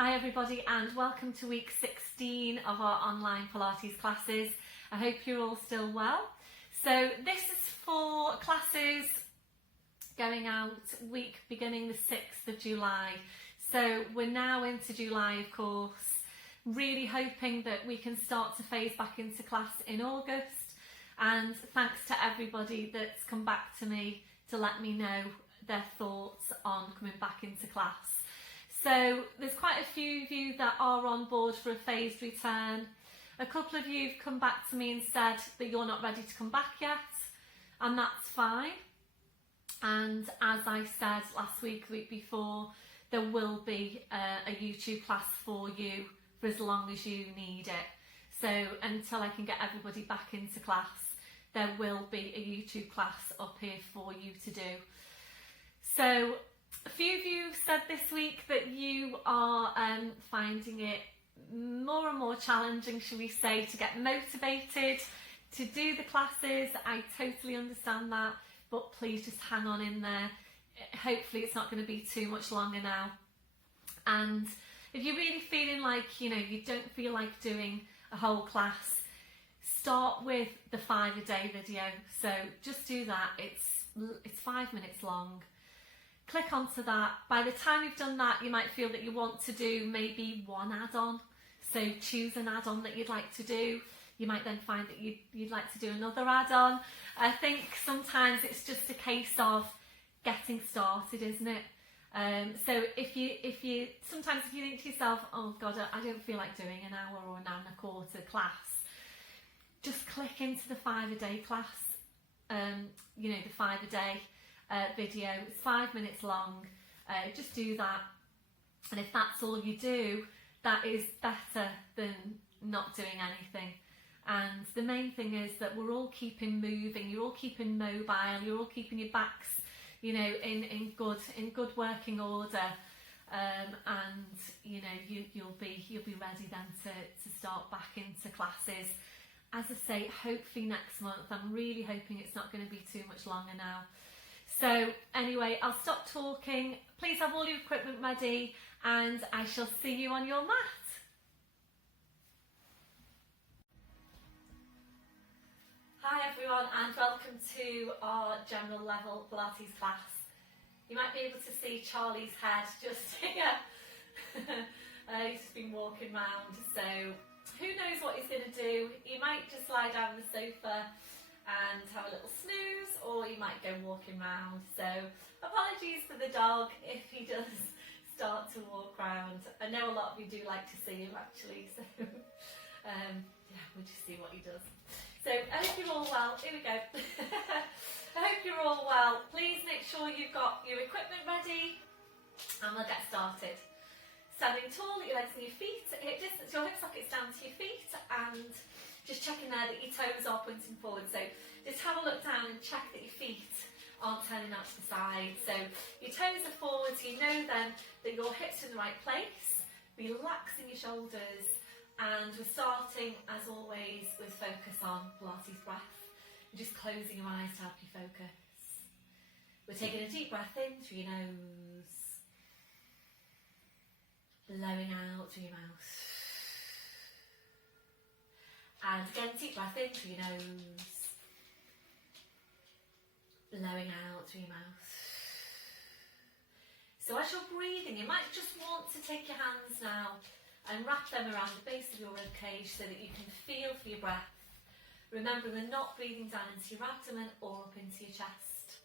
Hi everybody and welcome to week 16 of our online Pilates classes. I hope you're all still well. So this is for classes going out week beginning the 6th of July. So we're now into July, of course, really hoping that we can start to phase back into class in August, and thanks to everybody that's come back to me to let me know their thoughts on coming back into class. So there's quite a few of you that are on board for a phased return. A couple of you have come back to me and said that you're not ready to come back yet, and that's fine. And as I said last week, the week before, there will be a YouTube class for you for as long as you need it. So until I can get everybody back into class, there will be a YouTube class up here for you to do. So a few of you have said this week that you are finding it more and more challenging, shall we say, to get motivated to do the classes. I totally understand that, but please just hang on in there. Hopefully it's not going to be too much longer now. And if you're really feeling like, you don't feel like doing a whole class, start with the 5-a-day video. So just do that. It's 5 minutes long. Click onto that. By the time you've done that, you might feel that you want to do maybe one add-on. So choose an add-on that you'd like to do. You might then find that you'd like to do another add-on. I think sometimes it's just a case of getting started, isn't it? So if you sometimes if you think to yourself, oh God, I don't feel like doing an hour or an hour and a quarter class, just click into the 5-a-day class. The 5-a-day video. It's 5 minutes long. Just do that, and if that's all you do, that is better than not doing anything. And the main thing is that we're all keeping moving. You're all keeping mobile. You're all keeping your backs, in good working order, and you'll be ready then to start back into classes. As I say, hopefully next month. I'm really hoping it's not going to be too much longer now. So anyway, I'll stop talking. Please have all your equipment ready, and I shall see you on your mat. Hi everyone, and welcome to our general level Pilates class. You might be able to see Charlie's head just here. He's just been walking round, so who knows what he's going to do. He might just lie down on the sofa and have a little snooze, or he might go walking round. So apologies for the dog if he does start to walk round. I know a lot of you do like to see him actually, so we'll just see what he does. So I hope you're all well. Here we go. I hope you're all well. Please make sure you've got your equipment ready, and we'll get started. Standing tall, your legs and your feet at hip distance, your hip sockets down to your feet, and just checking there that your toes are pointing forward. So just have a look down and check that your feet aren't turning out to the side. So your toes are forward, so you know then that your hips are in the right place. Relaxing your shoulders, and we're starting, as always, with focus on Pilates breath. And just closing your eyes to help you focus. We're taking a deep breath in through your nose, blowing out through your mouth. And again, deep breath in through your nose, blowing out through your mouth. So as you're breathing, you might just want to take your hands now and wrap them around the base of your rib cage so that you can feel for your breath. Remember, we're not breathing down into your abdomen or up into your chest.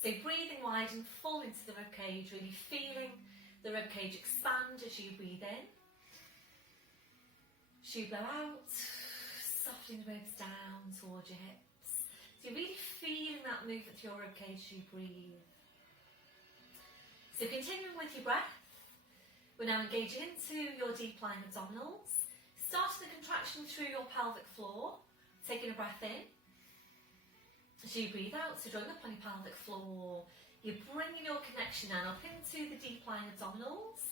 So breathing wide and full into the rib cage, really feeling the rib cage expand as you breathe in. As you blow out, softening the ribs down towards your hips. So you're really feeling that movement through your rib cage as you breathe. So continuing with your breath, we're now engaging into your deep lying abdominals. Starting the contraction through your pelvic floor, taking a breath in. As you breathe out, so drawing up on your pelvic floor, you're bringing your connection now up into the deep lying abdominals.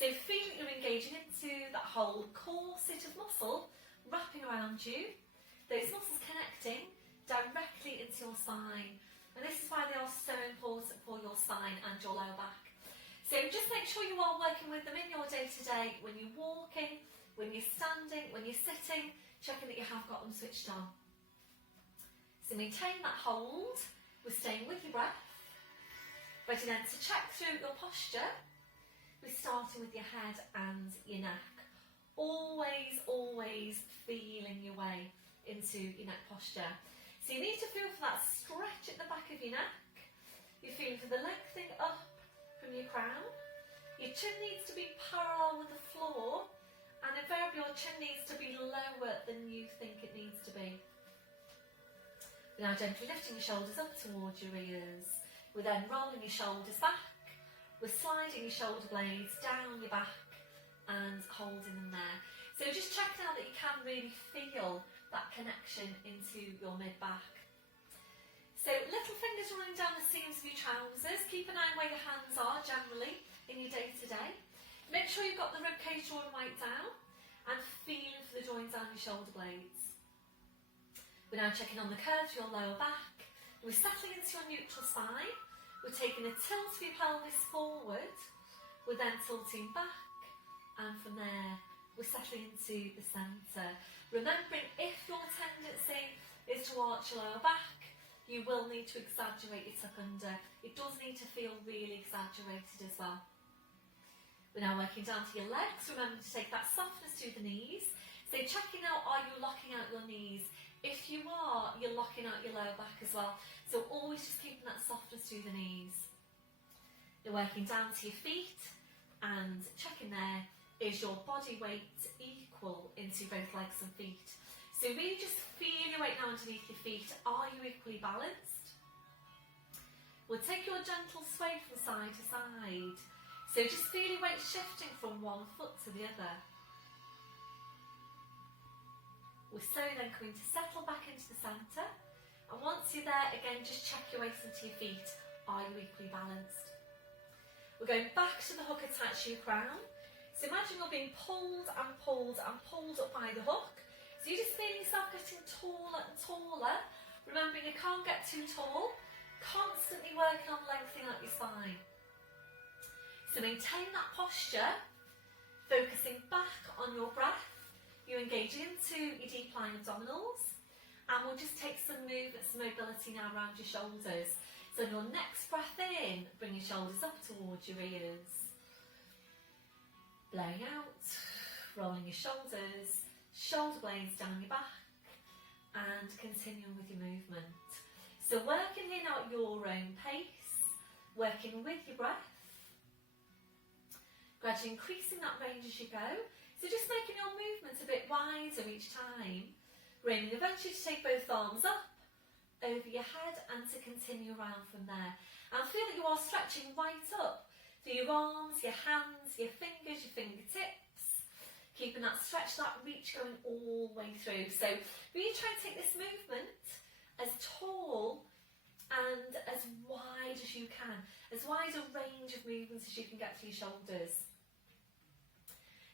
So feel that you're engaging into that whole corset of muscle wrapping around you. Those muscles connecting directly into your spine. And this is why they are so important for your spine and your lower back. So just make sure you are working with with them in your day-to-day, when you're walking, when you're standing, when you're sitting, checking that you have got them switched on. So maintain that hold. We're staying with your breath. Ready then to check through your posture. We're starting with your head and your neck. Always, always feeling your way into your neck posture. So you need to feel for that stretch at the back of your neck. You're feeling for the lengthening up from your crown. Your chin needs to be parallel with the floor, and invariably your chin needs to be lower than you think it needs to be. We're now gently lifting your shoulders up towards your ears. We're then rolling your shoulders back. We're sliding your shoulder blades down your back and holding them there. So just check now that you can really feel that connection into your mid-back. So little fingers running down the seams of your trousers. Keep an eye where your hands are generally in your day-to-day. Make sure you've got the ribcage drawn right down and feeling for the joints down your shoulder blades. We're now checking on the curve to your lower back. We're settling into your neutral spine. We're taking a tilt of your pelvis forward. We're then tilting back, and from there we're settling into the centre. Remembering, if your tendency is to arch your lower back, you will need to exaggerate it up under. It does need to feel really exaggerated as well. We're now working down to your legs. Remember to take that softness to the knees. So checking out, are you locking out your knees? If you are, you're locking out your lower back as well. So always just keeping that softness to the knees. You're working down to your feet and checking there, is your body weight equal into both legs and feet? So really just feel your weight now underneath your feet. Are you equally balanced? We'll take your gentle sway from side to side. So just feel your weight shifting from one foot to the other. We're slowly then coming to settle back into the centre. And once you're there, again, just check your waist into your feet. Are you equally balanced? We're going back to the hook attached to your crown. So imagine you're being pulled and pulled and pulled up by the hook. So you're just feeling yourself getting taller and taller. Remembering you can't get too tall. Constantly working on lengthening out your spine. So maintain that posture, focusing back on your breath. You engage into your deep lying abdominals, and we'll just take some movement, some mobility now around your shoulders. So on your next breath in, bring your shoulders up towards your ears. Blowing out, rolling your shoulders, shoulder blades down your back, and continuing with your movement. So working here now at your own pace, working with your breath, gradually increasing that range as you go. So just making your movements a bit wider each time. We're aiming eventually to take both arms up, over your head, and to continue around from there. And feel that you are stretching right up through your arms, your hands, your fingers, your fingertips. Keeping that stretch, that reach going all the way through. So really try and take this movement as tall and as wide as you can. As wide a range of movements as you can get through your shoulders.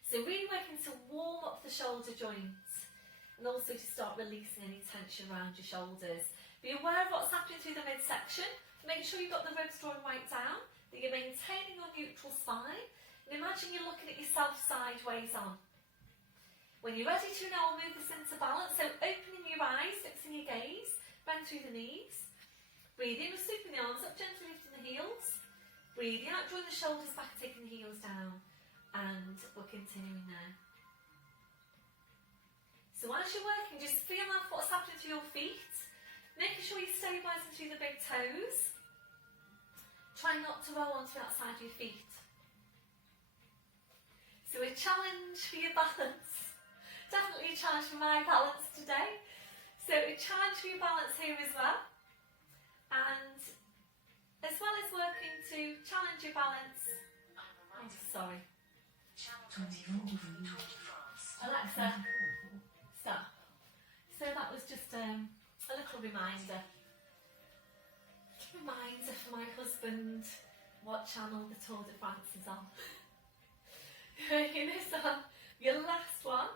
So really working to warm up the shoulder joints and also to start releasing any tension around your shoulders. Be aware of what's happening through the midsection. Make sure you've got the ribs drawn right down, that you're maintaining your neutral spine, and imagine you're looking at yourself sideways on. When you're ready to now, we'll move this into balance. So opening your eyes, fixing your gaze, bend through the knees. Breathe in, we're sweeping the arms up, gently lifting the heels. Breathing out, drawing the shoulders back, taking the heels down. And we're continuing now. So as you're working, just feel out what's happening to your feet. Making sure you're stabilising through the big toes. Try not to roll onto the outside of your feet. So a challenge for your balance. Definitely a challenge for my balance today. So a challenge for your balance here as well. And as well as working to challenge your balance. I'm sorry. Alexa, stop. So that was just a little reminder. Reminder for my husband what channel the Tour de France is on. Working this on your last one.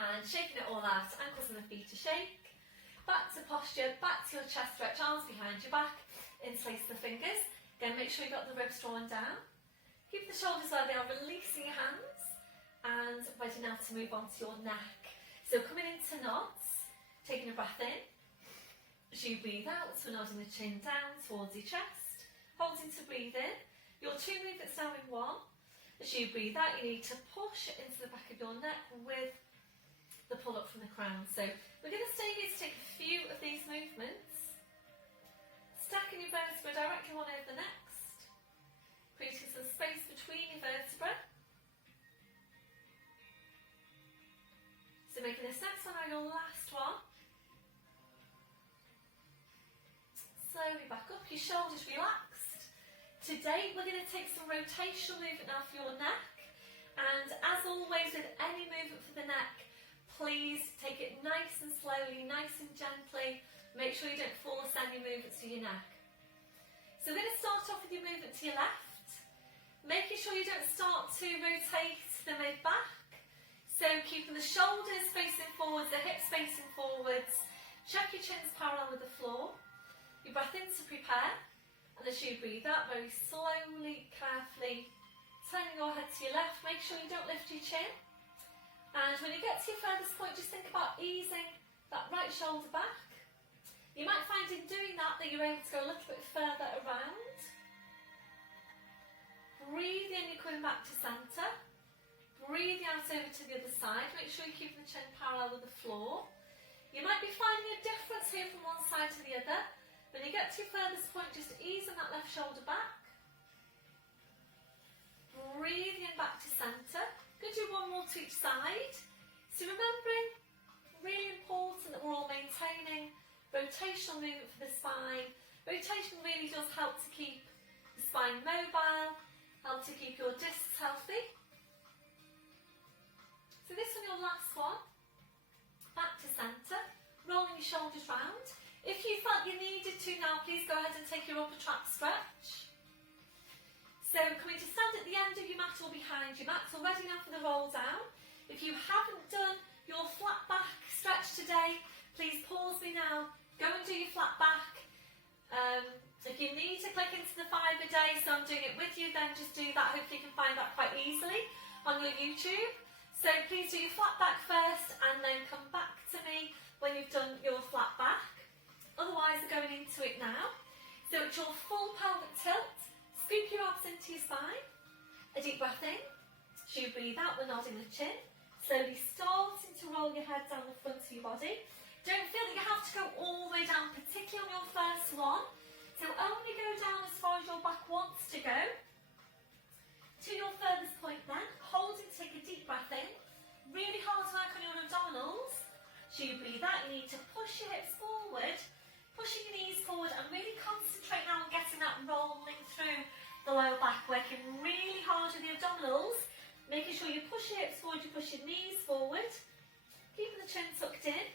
And shaking it all out, ankles and the feet to shake. Back to posture, back to your chest stretch, arms behind your back. Interlace the fingers. Again, make sure you've got the ribs drawn down. Keep the shoulders where they are, releasing your hands, and ready now to move on to your neck. So coming into knots, taking a breath in. As you breathe out, so nodding the chin down towards your chest, holding to breathe in. Your 2 movements now in 1. As you breathe out, you need to push into the back of your neck with the pull up from the crown. So we're going to stay here to take a few of these movements. Stacking your vertebrae directly one over the next, creating some space between your vertebrae. So making this next one now your last one. Slowly back up, your shoulders relaxed. Today we're going to take some rotational movement now for your neck, and as always with any movement for the neck, please take it nice and slowly, nice and gently. Make sure you don't force any movements to your neck. So we're going to start off with your movement to your left, making sure you don't start to rotate the mid back. So keeping the shoulders facing forwards, the hips facing forwards. Check your chins parallel with the floor. Your breath in to prepare, and as you breathe out, very slowly, carefully, turning your head to your left. Make sure you don't lift your chin. And when you get to your furthest point, just think about easing that right shoulder back. You might find in doing that you're able to go a little bit further around. Breathe in, you're coming back to centre. Breathe out over to the other side. Make sure you're keeping the chin parallel with the floor. You might be finding a difference here from one side to the other. When you get to your furthest point, just easing that left shoulder back. Breathing back to centre. Going to do one more to each side. So remembering, really important that we're all maintaining rotational movement for the spine. Rotation really does help to keep the spine mobile, help to keep your discs healthy. So this one, your last one. Back to centre, rolling your shoulders round. If you felt you needed to now, please go ahead and take your upper trap stretch. So coming to stand at the end of your mat or behind your mat. So ready now for the roll down. If you haven't done your flat back stretch today, please pause me now. Go and do your flat back. If you need to click into the 5 a day, so I'm doing it with you, then just do that. Hopefully you can find that quite easily on your YouTube. So please do your flat back first and then come back to me when you've done your flat back. Otherwise, we're going into it now. So it's your full pelvic tilt. Scoop your abs into your spine. A deep breath in. As you breathe out, we're nodding the chin. Slowly starting to roll your head down the front of your body. Don't feel that you have to go all the way down, particularly on your first one. So only go down as far as your back wants to go. To your furthest point then, holding, take a deep breath in. Really hard work on your abdominals. As you breathe out, you need to push your hips forward, pushing your knees forward, and really concentrate now on getting that rolling through the lower back, working really hard with the abdominals, making sure you push your hips forward, you push your knees forward, keeping the chin tucked in.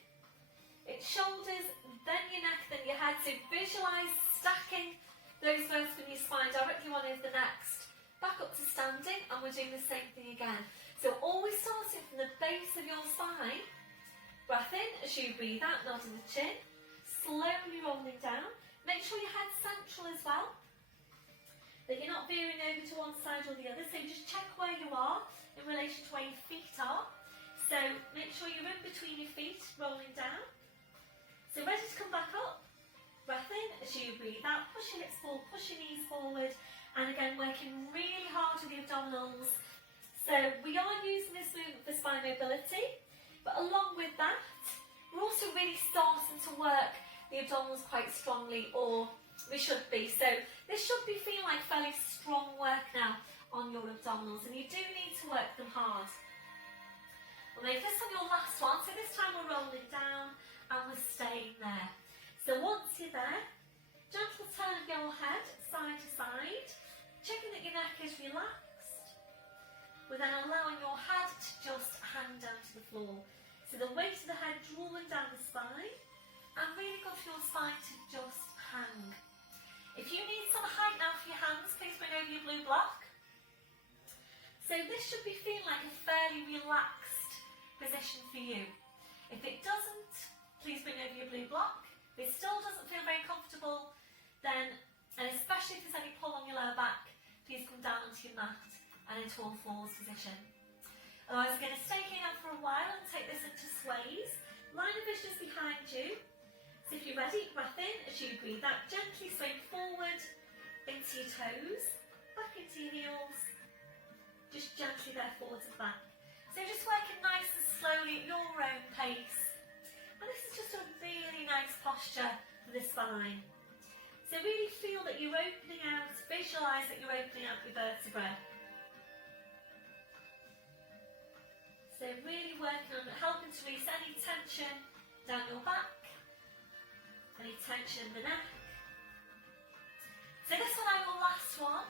It's shoulders, then your neck, then your head. So visualise stacking those vertebrae in your spine directly one over the next. Back up to standing, and we're doing the same thing again. So always starting from the base of your spine. Breath in as you breathe out, nodding the chin. Slowly rolling down. Make sure your head's central as well. That you're not veering over to one side or the other. So just check where you are in relation to where your feet are. So make sure you're in between your feet, rolling down. So ready to come back up. Breath in as you breathe out. Push your hips forward, push your knees forward. And again, working really hard with the abdominals. So we are using this movement for spine mobility, but along with that, we're also really starting to work the abdominals quite strongly, or we should be. So this should be feeling like fairly strong work now on your abdominals, and you do need to work them hard. We'll make this on your last one. So this time we're rolling down and we're staying there. So once you're there, gentle turn of your head side to side, checking that your neck is relaxed. We're then allowing your head to just hang down to the floor. So the weight of the head drawing down the spine, and really good for your spine to just hang. If you need some height now for your hands, please bring over your blue block. So this should be feeling like a fairly relaxed position for you. If it doesn't, please bring over your blue block. If it still doesn't feel very comfortable, then, and especially if there's any pull on your lower back, please come down onto your mat and into all fours position. Otherwise, we're going to stay here now for a while and take this into sways. Line of vision is behind you. So if you're ready, breath in as you breathe out. Gently swing forward into your toes, back into your heels. Just gently there, forwards and back. So just working nice and slowly at your own pace. And this is just a really nice posture for the spine. So really feel that you're opening out, visualise that you're opening out your vertebrae. So really working on helping to release any tension down your back, any tension in the neck. So this one I will last one.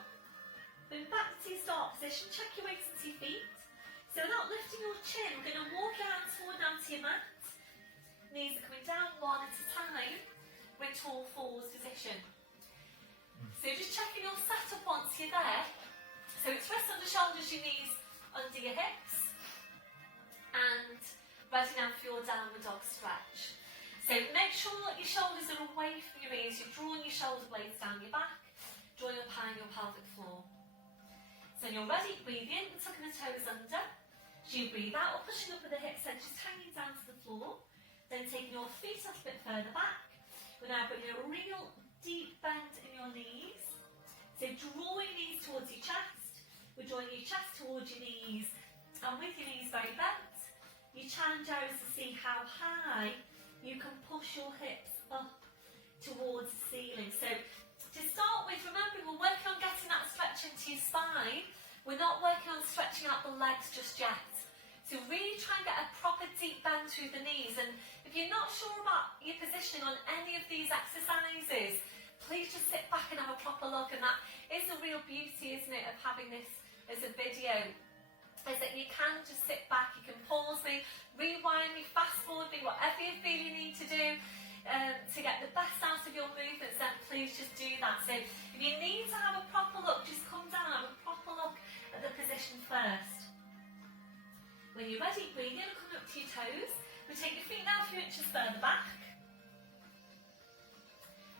Bring back to your start position, check your weights into your feet. So without lifting your chin, we're going to walk your hands forward down to your mat. Knees are coming down one at a time. We're into all fours position. So just checking your setup once you're there. So it's wrists under shoulders, your knees under your hips. And ready now for your downward dog stretch. So make sure that your shoulders are away from your ears. You're drawing your shoulder blades down your back, drawing up high on your pelvic floor. So when you're ready, breathe in and tucking the toes under. As you breathe out, or pushing up with the hips then just hanging down to the floor. Then taking your feet a little bit further back. We're now bringing a real deep bend in your knees. So draw your knees towards your chest. We're drawing your chest towards your knees. And with your knees very bent, your challenge here is to see how high you can push your hips up towards the ceiling. So to start with, remember we're working on getting that stretch into your spine. We're not working on stretching out the legs just yet. So really try and get a proper deep bend through the knees. And if you're not sure about your positioning on any of these exercises, please just sit back and have a proper look. And that is the real beauty, isn't it, of having this as a video. Is that you can just sit back, you can pause me, rewind me, fast forward me, whatever you feel you need to do to get the best out of your movements, then please just do that. So if you need to have a proper look, just come down, have a proper look at the position first. When you're ready, breathe in and come up to your toes. We'll take your feet now a few inches further back.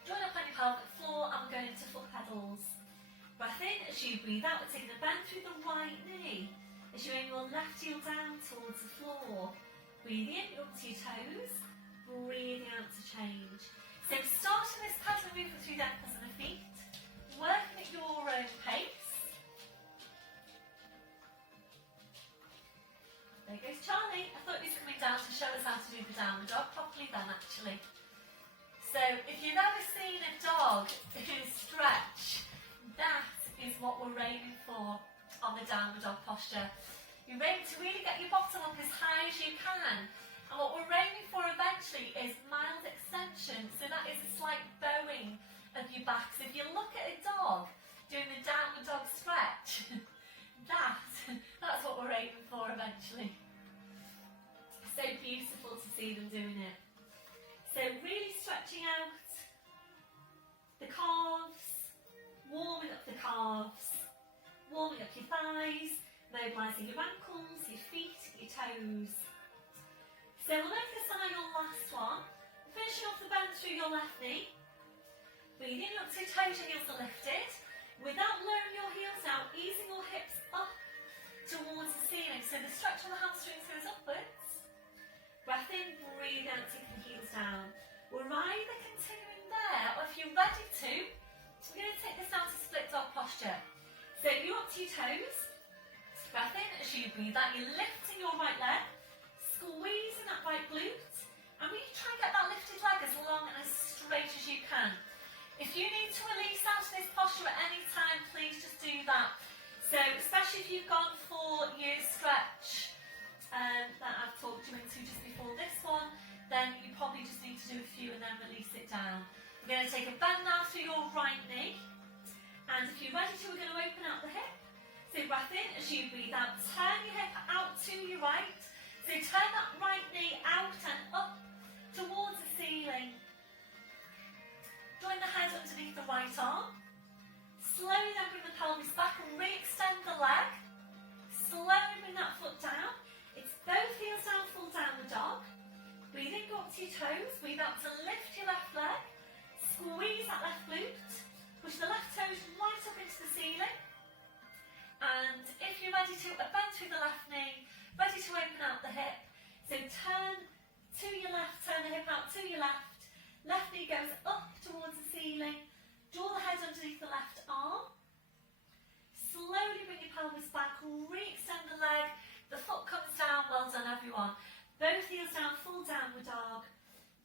Join up on your pelvic floor and we're going into foot pedals. Breath in as you breathe out, we're taking a bend through the right knee. As you bring your left heel down towards the floor. Breathe in, up to your toes. Breathing out to change. So starting this pedaling movement through the ankles and the feet. Working at your own pace. There goes Charlie. I thought he was coming down to show us how to do the downward dog properly then actually. So if you've ever seen a dog who stretch, that is what we're aiming for on the downward dog posture. You're aiming to really get your bottom up as high as you can. And what we're aiming for eventually is mild extension. So that is a slight bowing of your back. So if you look at a dog doing the downward dog stretch, that's what we're aiming for eventually. So beautiful to see them doing it. So really stretching out the calves, warming up the calves, warming up your thighs, mobilising your ankles, your feet, your toes. So we'll make this on your last one. Finishing off the bend through your left knee. Breathing up to your toes, your heels are lifted. Without lowering your heels now, easing your hips up towards the ceiling. So the stretch on the hamstrings goes upwards. Breath in, breathe out, taking the heels down. We're either continuing there, or if you're ready to, we're going to take this down to split dog posture. So you're up to your toes. Breath in as you breathe out. You're lifting your right leg, squeezing that right glute, and really try and get that lifted leg as long and as straight as you can. If you need to release out of this posture at any time, please just do that. So especially if you've gone for your stretch that I've talked you into just before this one, then you probably just need to do a few and then release it down. We're going to take a bend now through your right knee, and if you're ready to, we're going to open out the hip. So breath in as you breathe out, turn your hip out to your right. So turn that right knee out and up towards the ceiling. Join the head underneath the right arm. Slowly then bring the pelvis back and re-extend the leg. Slowly bring that foot down. It's both heels down, full downward dog. Breathe in, go up to your toes. Breathe out to lift your left leg. Squeeze that left glute. Push the left toes right up into the ceiling. ready to bend through the left knee, ready to open out the hip. So turn to your left, turn the hip out to your left. Left knee goes up towards the ceiling. Draw the head underneath the left arm. Slowly bring your pelvis back, re-extend the leg. The foot comes down, well done everyone. Both heels down, full downward dog.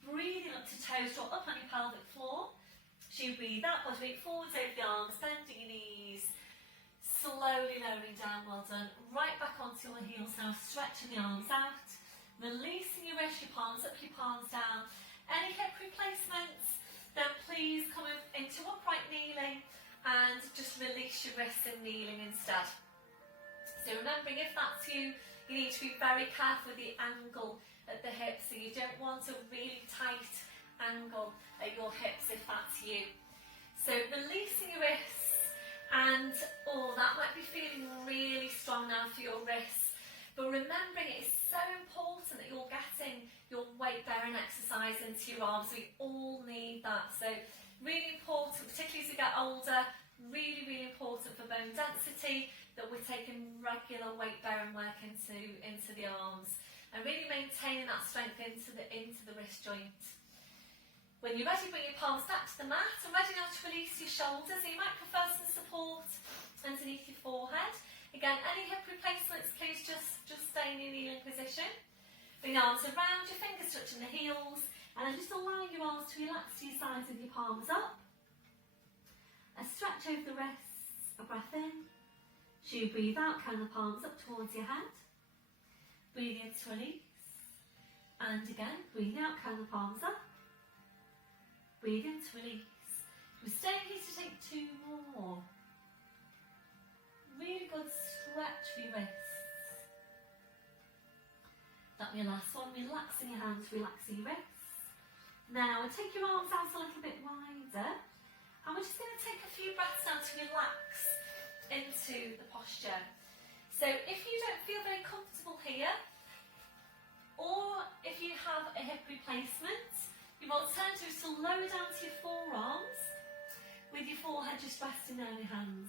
Breathing up to toes, draw up on your pelvic floor. So you breathe out, body weight forwards over the arms, bending your knees. Slowly lowering down, well done. Right back onto your heels now, stretching the arms out. Releasing your wrists, your palms up, your palms down. Any hip replacements, then please come into upright kneeling and just release your wrists and kneeling instead. So remembering, if that's you, you need to be very careful with the angle at the hips, so you don't want a really tight angle at your hips if that's you. So releasing your wrists, and that might be feeling really strong now for your wrists, but remembering it is so important that you're getting your weight bearing exercise into your arms. We all need that, so really important, particularly as we get older, really, really important for bone density that we're taking regular weight bearing work into the arms and really maintaining that strength into the wrist joint. When you're ready, bring your palms back to the mat and ready now to release your shoulders. So you might prefer some support underneath your forehead. Again, any hip replacements, please just stay in your kneeling position. Bring your arms around, your fingers touching the heels, and then just allowing your arms to relax to your sides with your palms up. A stretch over the wrists, a breath in. So you breathe out, curl the palms up towards your head. Breathe in to release. And again, breathe out, curl the palms up. Breathe in to release. We're staying here to take 2 more. Really good stretch for your wrists. That'll be your last one. Relaxing your hands, relaxing your wrists. Now take your arms out a little bit wider, and we're just going to take a few breaths now to relax into the posture. So if you don't feel very comfortable here, or if you have a hip replacement, you've alternatively to lower down to your forearms with your forehead just resting down your hands.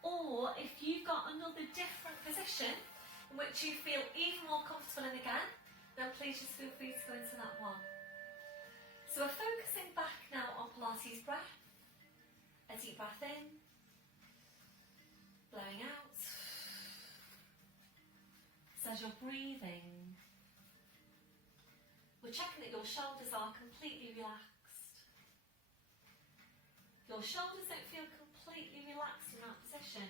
Or if you've got another different position in which you feel even more comfortable in again, then please just feel free to go into that one. So we're focusing back now on Pilates breath. A deep breath in, blowing out. So as you're breathing, we're checking that your shoulders are completely relaxed. If your shoulders don't feel completely relaxed in that position,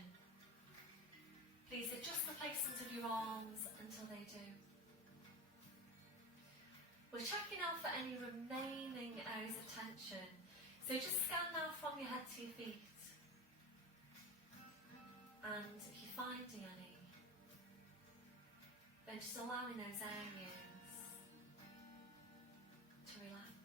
please adjust the placement of your arms until they do. We're checking out for any remaining areas of tension. So just scan now from your head to your feet. And if you're finding any, then just allowing those areas to relax.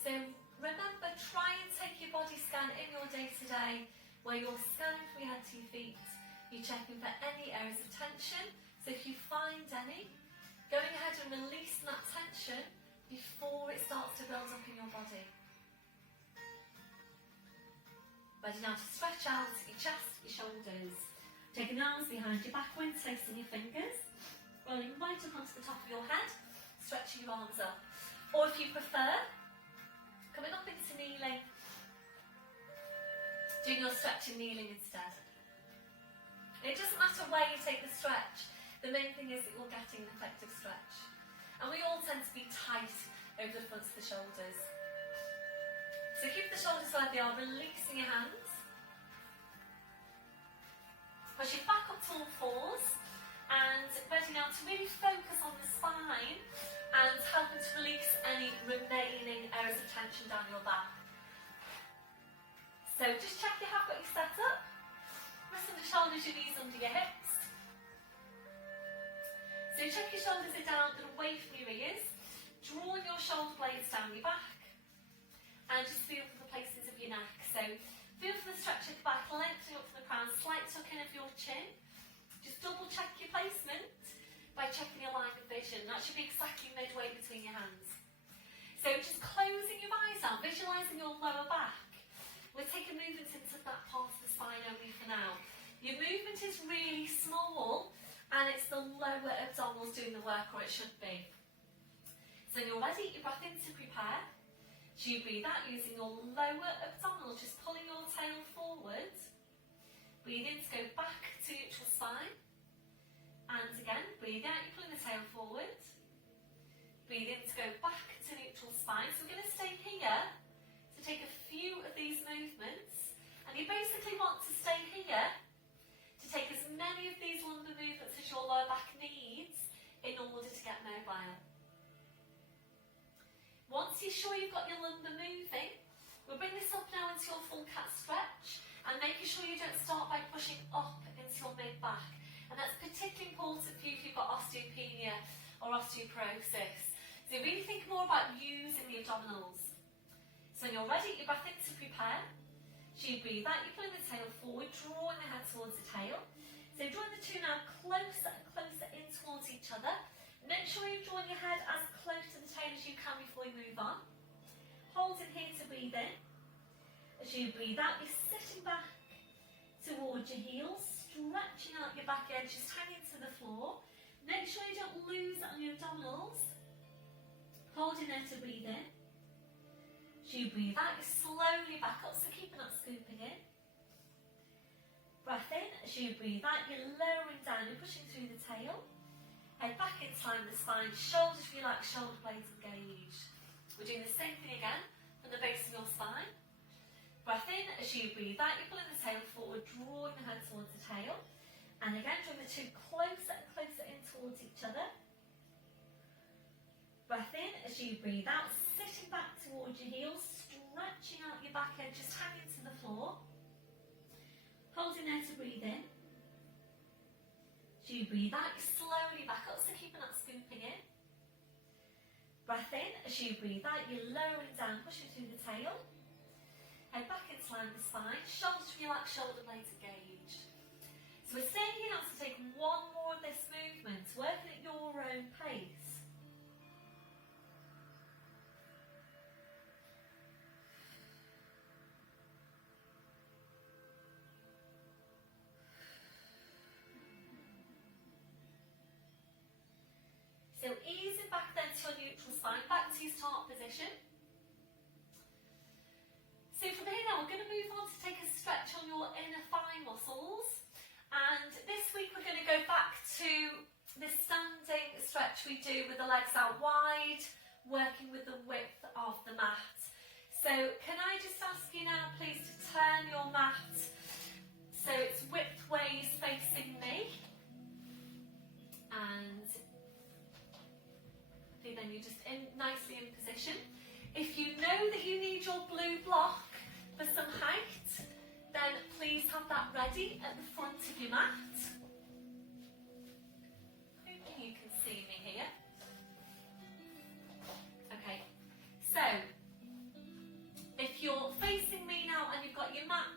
So remember, try and take your body scan in your day-to-day where you're scanning from your head to your feet. You're checking for any areas of tension. So if you find any, going ahead and releasing that tension before it starts to build up in your body. Ready now to stretch out your chest, your shoulders. Taking your arms behind your back, interlacing your fingers, rolling right up onto the top of your head, stretching your arms up. Or if you prefer, coming up into kneeling, doing your stretching kneeling instead. It doesn't matter where you take the stretch, the main thing is that you're getting an effective stretch. And we all tend to be tight over the fronts of the shoulders. So keep the shoulders where they are, releasing your hands. Push it back up to all fours, and ready now to really focus on the spine and helping to release any remaining areas of tension down your back. So just check you have got your set up. Wrists under shoulders, your knees under your hips. So check your shoulders are down and away from your ears. Draw your shoulder blades down your back. And just feel for the places of your neck. So feel for the stretch at the back, lengthening up from the crown, slight tuck in of your chin. Just double check your placement by checking your line of vision. That should be exactly midway between your hands. So just closing your eyes out, visualising your lower back. We're taking movements into that part of the movement is really small and it's the lower abdominals doing the work, or it should be. So when you're ready, you breath in to prepare. So you breathe out using your lower abdominals, just pulling your tail forward. Breathe in to go back to neutral spine. And again, breathe out, you're pulling the tail forward. Breathe in to go back to neutral spine. So we're going to stay here to take a few of these movements. And you basically want to stay here to take as many of these lumbar movements as your lower back needs in order to get mobile. Once you're sure you've got your lumbar moving, we'll bring this up now into your full cat stretch and making sure you don't start by pushing up into your mid-back. And that's particularly important for you if you've got osteopenia or osteoporosis. So really think more about using the abdominals. So when you're ready, you breath in to prepare. So you breathe out, you're pulling the tail forward, drawing the head towards the tail. So drawing the two now closer and closer in towards each other. Make sure you're drawing your head as close to the tail as you can before you move on. Hold in here to breathe in. As you breathe out, you're sitting back towards your heels, stretching out your back edge, just hanging to the floor. Make sure you don't lose it on your abdominals. Hold in there to breathe in. As you breathe out, you slowly back up, so keep not scooping in. Breath in. As you breathe out, you're lowering down, you're pushing through the tail. Head back inside the spine, shoulders relaxed, shoulder blades engaged. We're doing the same thing again from the base of your spine. Breath in, as you breathe out, you're pulling the tail forward, drawing the head towards the tail. And again, drawing the two closer and closer in towards each other. Breath in, as you breathe out, sitting back towards your heels, stretching out your back edge, just hanging to the floor. Holding there to breathe in. As you breathe out, you slowly back up, so keep not scooping in. Breath in, as you breathe out, you're lowering down, pushing through the tail. Head back into line with the spine, shoulders relaxed, shoulder blades engaged. So we're staying here now to take one more of this movement, working at your own pace. So easing back then to your neutral spine, back to your start position. So from here now, we're going to move on to take a stretch on your inner thigh muscles. And this week we're going to go back to the standing stretch we do with the legs out wide, working with the width of the mat. So can I just ask you now please to turn your mat so it's widthways facing me. And then you're just nicely in position. If you know that you need your blue block for some height, then please have that ready at the front of your mat. Hopefully you can see me here. Okay, so if you're facing me now and you've got your mat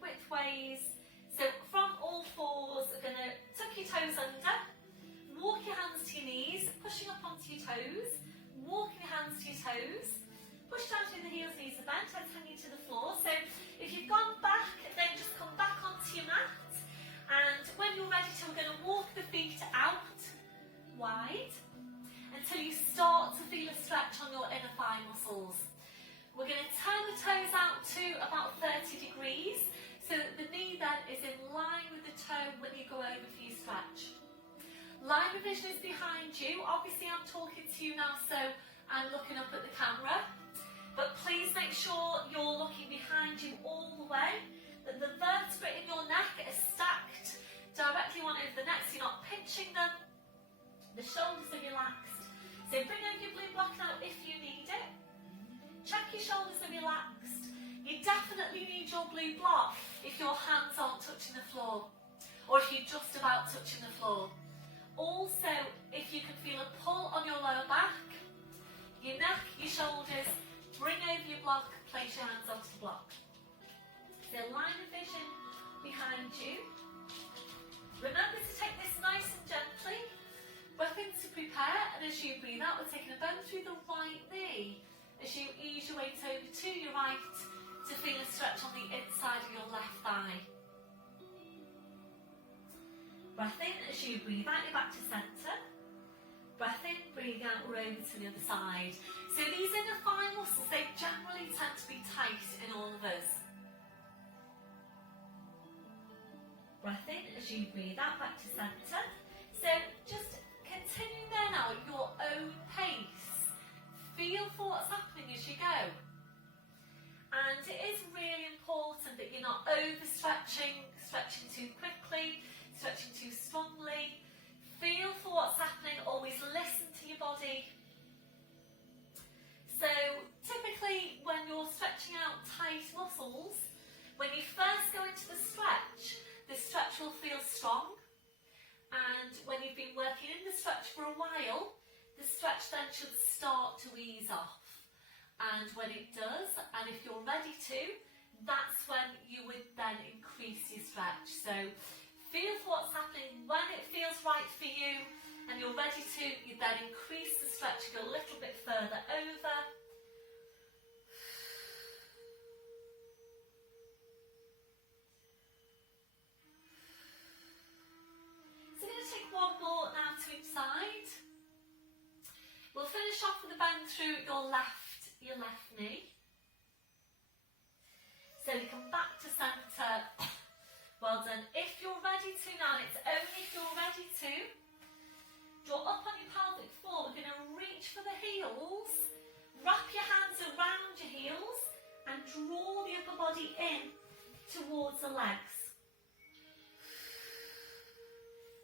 widthways, so from all fours, we're going to tuck your toes under. Walk your hands to your knees, pushing up onto your toes, walking your hands to your toes, push down through the heels, knees are bent, heads hanging to the floor. So if you've gone back, then just come back onto your mat. And when you're ready to, we're going to walk the feet out wide until you start to feel a stretch on your inner thigh muscles. We're going to turn the toes out to about 30 degrees so that the knee then is in line with the toe when you go over for your stretch. Line of vision is behind you. Obviously I'm talking to you now, so I'm looking up at the camera. But please make sure you're looking behind you all the way, that the vertebrae in your neck are stacked directly one over the neck, so you're not pinching them. The shoulders are relaxed. So bring over your blue block now if you need it. Check your shoulders are relaxed. You definitely need your blue block if your hands aren't touching the floor, or if you're just about touching the floor. Also, if you can feel a pull on your lower back, your neck, your shoulders, bring over your block, place your hands onto the block. So line of vision behind you. Remember to take this nice and gently. Breath in to prepare, and as you breathe out, we're taking a bend through the right knee as you ease your weight over to your right to feel a stretch on the inside of your left thigh. Breath in as you breathe out, you're back to centre. Breath in, breathe out, we're over to the other side. So these inner thigh muscles, they generally tend to be tight in all of us. Breath in as you breathe out, back to centre. So just continuing there now at your own pace. Feel for what's happening as you go. And it is really important that you're not overstretching, stretching too quickly, stretching too strongly. Feel for what's happening, always listen to your body. So typically when you're stretching out tight muscles, when you first go into the stretch will feel strong. And when you've been working in the stretch for a while, the stretch then should start to ease off. And when it does, and if you're ready to, that's when you would then increase your stretch. So feel for what's happening. When it feels right for you and you're ready to, you then increase the stretch, go a little bit further over. So we're going to take one more now to each side. We'll finish off with a bend through your left knee. So you come back to centre. Well done. If you're ready to now, and it's only if you're ready to, draw up on your pelvic floor. We're going to reach for the heels, wrap your hands around your heels and draw the upper body in towards the legs.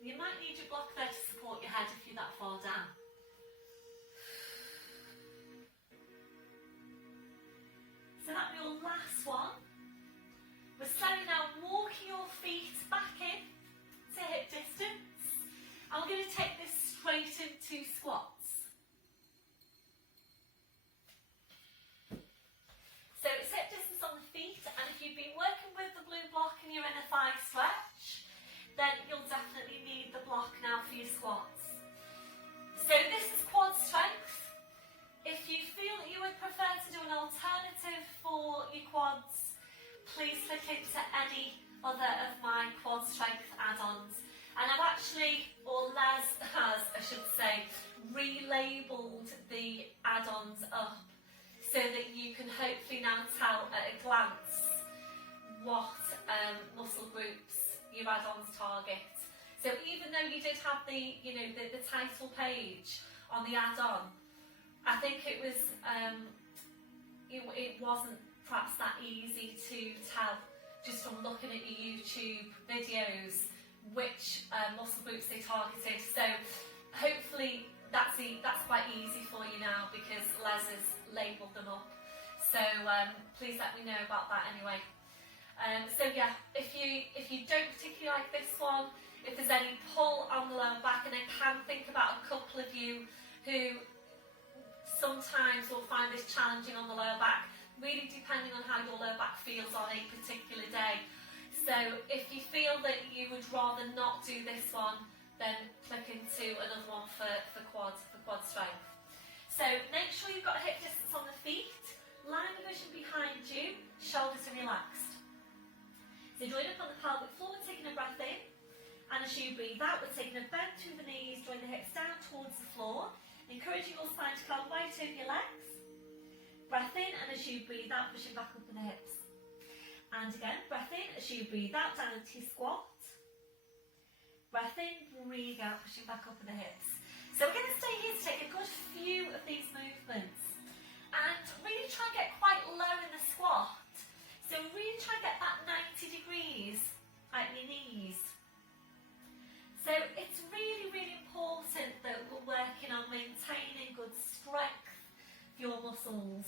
You might need your block there to support your head if you're that far down. So that'll be your last one. We're slowly now walking your feet back in to hip distance. And we're going to take this straight into squats. So it's hip distance on the feet, and if you've been working with the blue block in your inner thigh stretch, then you'll definitely need the block now for your squats. So this is quad strength. If you feel that you would prefer to do an alternative for your quads, please click into any other of my quad strength add-ons. And I've actually, or Les has, I should say, relabelled the add-ons up so that you can hopefully now tell at a glance what muscle groups your add-ons target. So even though you did have the, the title page on the add-on, I think it was, it wasn't perhaps that easy to tell just from looking at your YouTube videos which muscle groups they targeted. So hopefully that's quite easy for you now because Les has labelled them up. So please let me know about that anyway. So yeah, if you don't particularly like this one, if there's any pull on the lower back, and I can think about a couple of you who sometimes will find this challenging on the lower back, really depending on how your lower back feels on a particular day. So if you feel that you would rather not do this one, then click into another one for quad strength. So make sure you've got hip distance on the feet, line of vision behind you, shoulders are relaxed. So join up on the pelvic floor, taking a breath in, and as you breathe out, we're taking a bend through the knees, drawing the hips down towards the floor, encouraging your spine to curl right over your legs. Breath in, and as you breathe out, pushing back up in the hips. And again, breath in, as you breathe out, down into your squat. Breath in, breathe out, pushing back up in the hips. So we're going to stay here to take a good few of these movements. And really try and get quite low in the squat. So really try and get that 90 degrees at your knees. So it's really, really important that we're working on maintaining good strength for your muscles.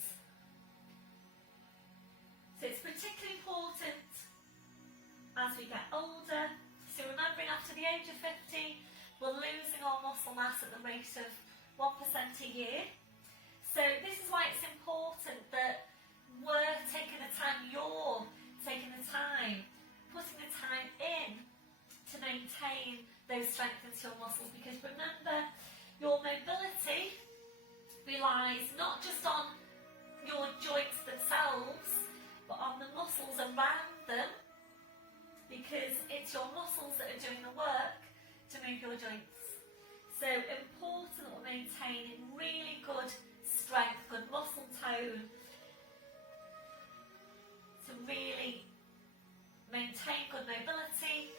So it's particularly important as we get older. So remembering after the age of 50, we're losing our muscle mass at the rate of 1% a year. So this is why it's important that we're taking the time, you're taking the time, putting the time in to maintain those strength into your muscles, because remember, your mobility relies not just on your joints themselves, but on the muscles around them, because it's your muscles that are doing the work move your joints. So important that we're maintaining really good strength, good muscle tone, to really maintain good mobility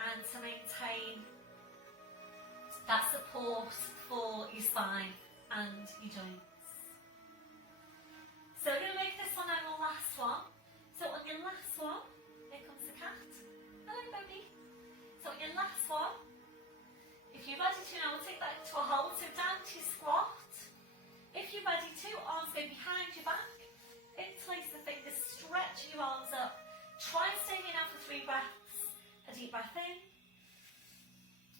and to maintain that support for your spine and your joints. So we're going to make this one our last one. So on your last one, here comes the cat. Hello, baby. So on your last one, if you're ready to now, we'll take that into a hold. So down to your squat. If you're ready to, arms go behind your back. Interlace the fingers, stretch your arms up. Try and stay here now for 3 breaths. A deep breath in.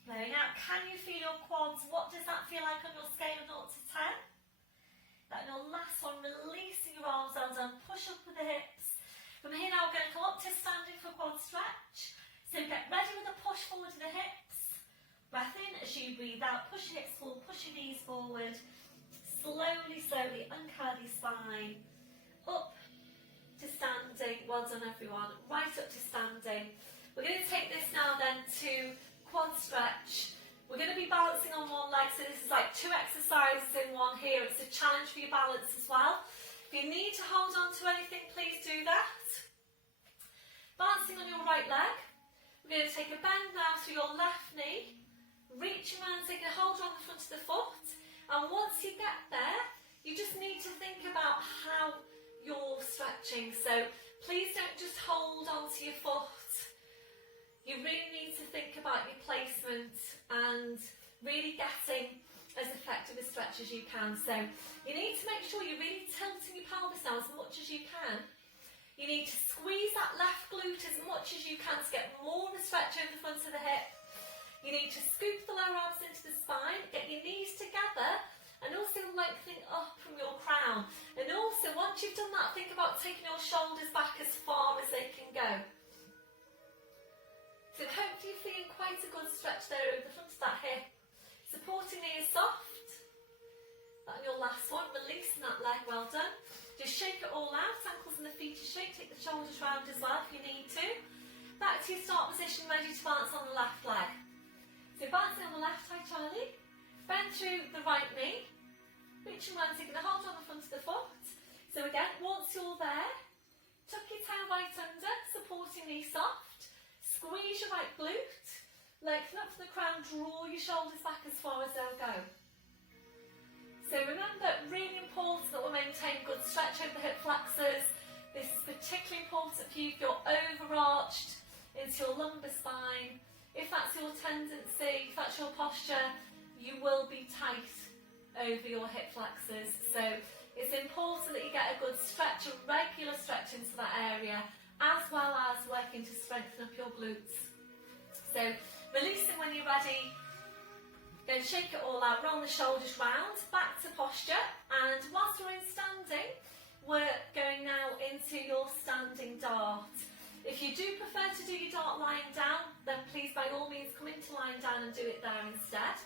Blowing out. Can you feel your quads? What does that feel like on your scale of 0 to 10? That in your last one, releasing your arms, well done. Push up with the hips. From here now, we're going to come up to standing for quad stretch. So get ready with a push forward to the hips. Breath in as you breathe out. Push your hips forward, push your knees forward. Slowly, slowly, uncurl your spine. Up to standing. Well done, everyone. Right up to standing. We're going to take this now then to quad stretch. We're going to be balancing on one leg, so this is like 2 exercises in one here. It's a challenge for your balance as well. If you need to hold on to anything, please do that. Balancing on your right leg. We're going to take a bend now through your left knee. Reach your hand, taking a hold on the front of the foot. And once you get there, you just need to think about how you're stretching. So please don't just hold onto your foot. You really need to think about your placement and really getting as effective a stretch as you can. So you need to make sure you're really tilting your pelvis now as much as you can. You need to squeeze that left glute as much as you can to get more of a stretch over the front of the hip. You need to scoop the lower abs into the spine, get your knees together, and also lengthening up from your crown. And also, once you've done that, think about taking your shoulders back as far as they can go. So hopefully you're feeling quite a good stretch there over the front of that hip. Supporting knee is soft. That on your last one, releasing that leg, well done. Just shake it all out, ankles and the feet are straight, take the shoulders round as well if you need to. Back to your start position, ready to balance on the left leg. So balancing on the left, high Charlie. Bend through the right knee. Reaching around, taking a hold on the front of the foot. So again, once you're there, tuck your tail right under, supporting knee soft. Squeeze your right glute, lengthen up from the crown, draw your shoulders back as far as they'll go. So remember, really important that we maintain good stretch over the hip flexors. This is particularly important for you if you're overarched into your lumbar spine. If that's your tendency, if that's your posture, you will be tight over your hip flexors. So it's important that you get a good stretch, a regular stretch into that area, as well as working to strengthen up your glutes. So releasing when you're ready, go and shake it all out, roll the shoulders round, back to posture, and whilst we're in standing, we're going now into your standing dart. If you do prefer to do your dart lying down, then please by all means come into lying down and do it there instead.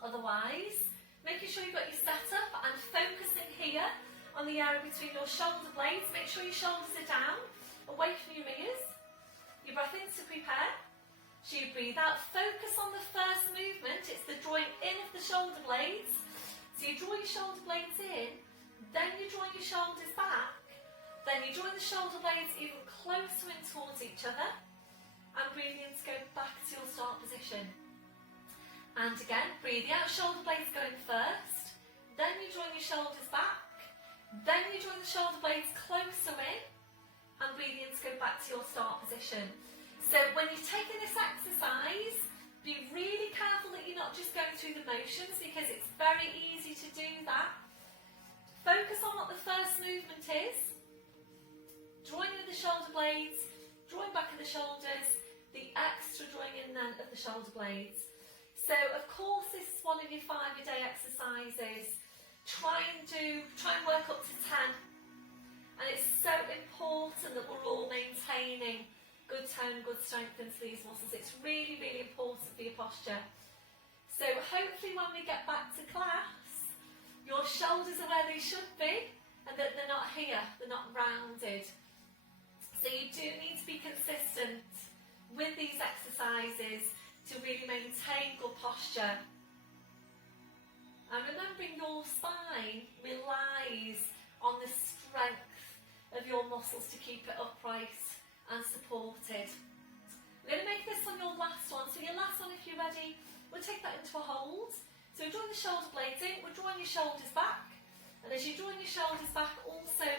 Otherwise, making sure you've got your setup and focusing here on the area between your shoulder blades. Make sure your shoulders are down, away from your ears. You breath in to prepare. So you breathe out. Focus on the first movement. It's the drawing in of the shoulder blades. So you draw your shoulder blades in, then you draw your shoulders back, then you draw the shoulder blades even closer in towards each other, and breathing in to go back to your start position. And again, breathing out, shoulder blades going first, then you draw your shoulders back, then you draw the shoulder blades closer in, and breathing in to go back to your start position. So when you're taking this exercise, be really careful that you're not just going through the motions, because it's very easy to do that. Focus on what the first movement is. Drawing in the shoulder blades, drawing back of the shoulders, the extra drawing in then of the shoulder blades. So of course this is one of your 5-a-day exercises. Try and work up to 10. And it's so important that we're all maintaining good tone, good strength into these muscles. It's really, really important for your posture. So hopefully when we get back to class, your shoulders are where they should be and that they're not here, they're not rounded. So you do need to be consistent with these exercises to posture. And remembering your spine relies on the strength of your muscles to keep it upright and supported. We're going to make this on your last one. So your last one, if you're ready, we'll take that into a hold. So we're drawing the shoulder blades in, we're drawing your shoulders back. And as you're drawing your shoulders back, also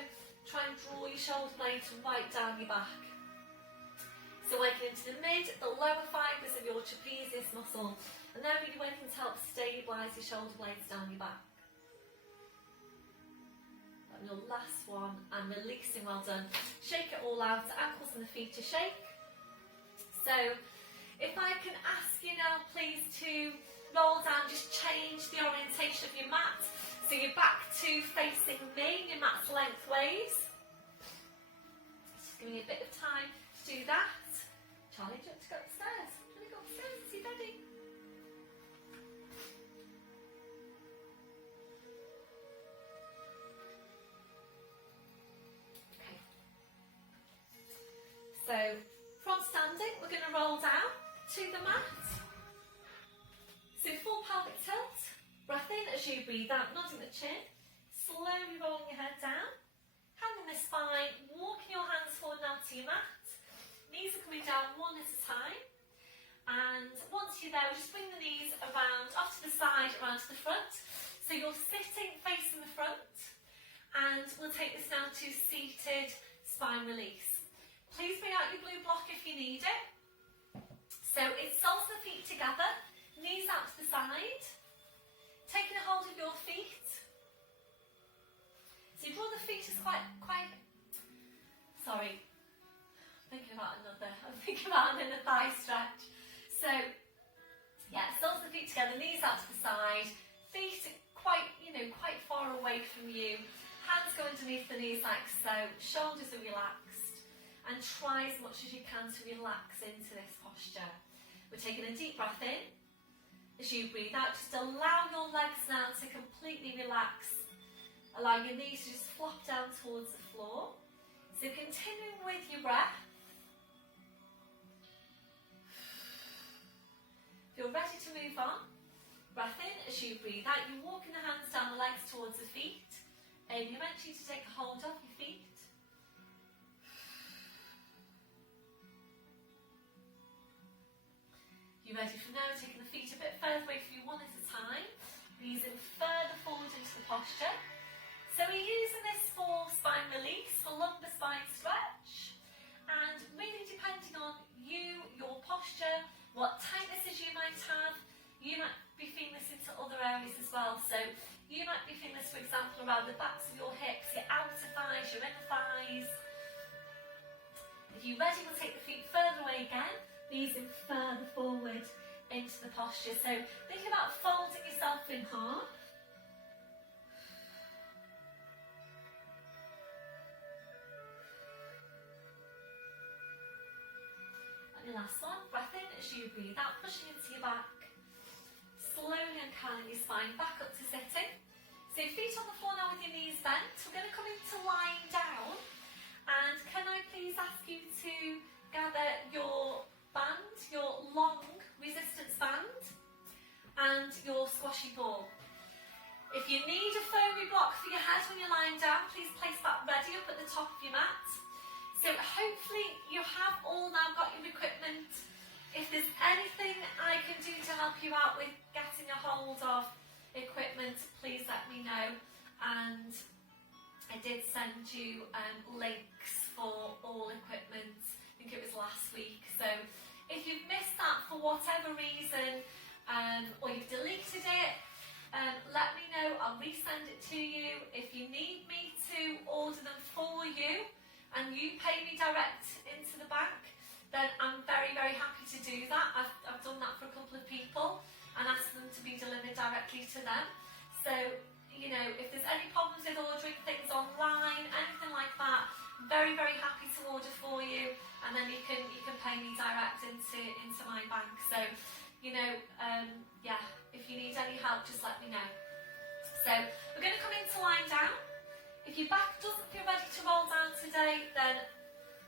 try and draw your shoulder blades right down your back. So working into the the lower fibres of your trapezius muscle, and then really working to help stabilise your shoulder blades down your back. And your last one, and releasing, well done. Shake it all out, ankles and the feet to shake. So if I can ask you now please to roll down, just change the orientation of your mat. So you're back to facing me, your mat's lengthways. Just give me a bit of time to do that. Charlie, do you want to go upstairs? Do you want to go upstairs? Is he ready? Okay. So from standing, we're going to roll down to the mat. So full pelvic tilt. Breath in as you breathe out, nodding the chin. Slowly rolling your head down. Hand in the spine, walking your hands forward now to your mat. Knees are coming down one at a time. And once you're there, we'll just bring the knees around, off to the side, around to the front. So you're sitting facing the front. And we'll take this now to seated spine release. Please bring out your blue block if you need it. So it's soles of the feet together, knees out to the side. Taking a hold of your feet. So you draw the feet as quite, sorry, I'm thinking about an inner thigh stretch. So, yeah, soles of the feet together, knees out to the side, feet quite far away from you, hands go underneath the knees like so, shoulders are relaxed, and try as much as you can to relax into this posture. We're taking a deep breath in. As you breathe out, just allow your legs now to completely relax. Allow your knees to just flop down towards the floor. So continuing with your breath. If you're ready to move on, breath in as you breathe out. You're walking the hands down the legs towards the feet. Aiming eventually to take a hold of your feet. You ready for now? Taking the feet a bit further away from you one at a time. Easing further forward into the posture. So we're using this for spine release, for lumbar spine stretch. And really depending on you, your posture, what tightnesses you might have, you might be feeling this into other areas as well. So you might be feeling this, for example, around the backs of your hips, your outer thighs, your inner thighs. If you're ready, we'll take the feet further away again. Easing further forward into the posture. So think about folding yourself in half. And your last one, breath in as you breathe out, pushing into your back. Slowly uncurling your spine back up to sitting. So feet on the floor now with your knees bent. We're going to come into lying down. And can I please ask you to gather your band, your long resistance band, and your squashy ball. If you need a foamy block for your head when you're lying down, please place that ready up at the top of your mat. So hopefully you have all now got your equipment. If there's anything I can do to help you out with getting a hold of equipment, please let me know. And I did send you links for all equipment. I think it was last week. So if you've missed that for whatever reason, or you've deleted it, let me know. I'll resend it to you. If you need me to order them for you and you pay me direct into the bank, then I'm very, very happy to do that. I've done that for a couple of people and asked them to be delivered directly to them. So, you know, if there's any problems with ordering things online, anything like that, very, very happy to order for you, and then you can pay me direct into my bank. So, you know, yeah, if you need any help, just let me know. So we're going to come into lying down. If your back doesn't feel ready to roll down today, then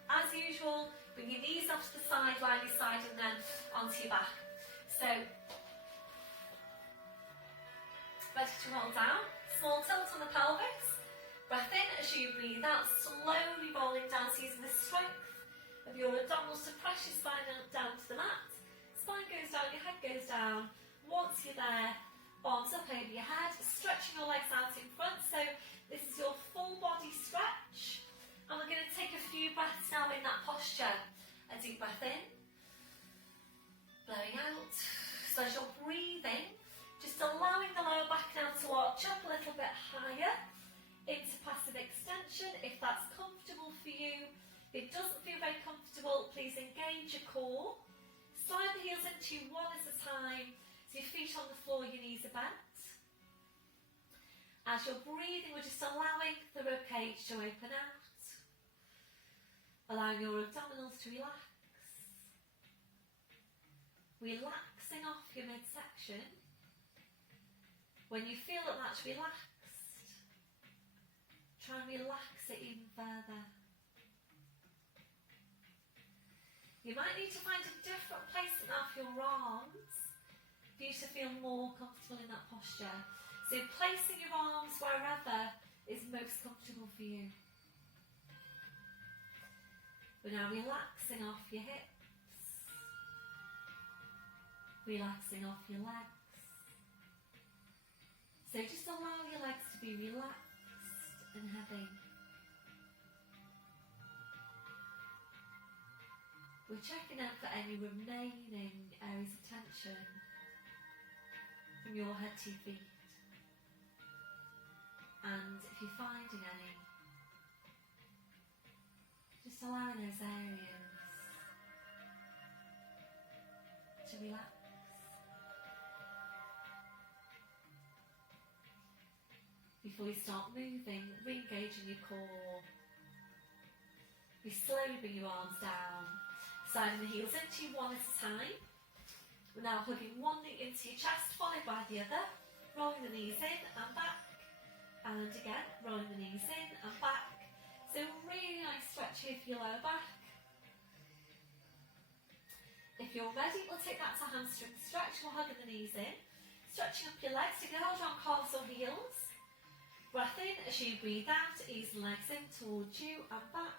as usual, bring your knees off to the side, lie your side, and then onto your back. So ready to roll down. Small tilt on the pelvis. Breath in as you breathe out, slowly rolling down, so using the strength of your abdominals to press your spine down to the mat. Spine goes down, your head goes down. Once you're there, arms up over your head, stretching your legs out in front. So this is your full body stretch. And we're going to take a few breaths now in that posture. A deep breath in, blowing out. So as you're breathing, just allowing the lower back now to arch up a little bit higher into passive extension if that's comfortable for you. If it doesn't feel very comfortable, please engage your core. Slide the heels into you one at a time, so your feet on the floor, your knees are bent. As you're breathing, we're just allowing the ribcage to open out, allowing your abdominals to relax, relaxing off your midsection. When you feel that that's relaxed, try and relax it even further. You might need to find a different placement now for your arms for you to feel more comfortable in that posture. So placing your arms wherever is most comfortable for you. We're now relaxing off your hips, relaxing off your legs. So just allow your legs to be relaxed and heavy. We're checking out for any remaining areas of tension from your head to your feet. And if you're finding any, just allowing those areas to relax. Before you start moving, re-engaging your core. You slowly bring your arms down, sliding the heels into you one at a time. We're now hugging one knee into your chest, followed by the other, rolling the knees in and back, and again, rolling the knees in and back. So really nice stretch here for your lower back. If you're ready, we'll take that to hamstring stretch. We're hugging the knees in, stretching up your legs. You can hold on calves or heels. Breath in as you breathe out, ease the legs in towards you and back.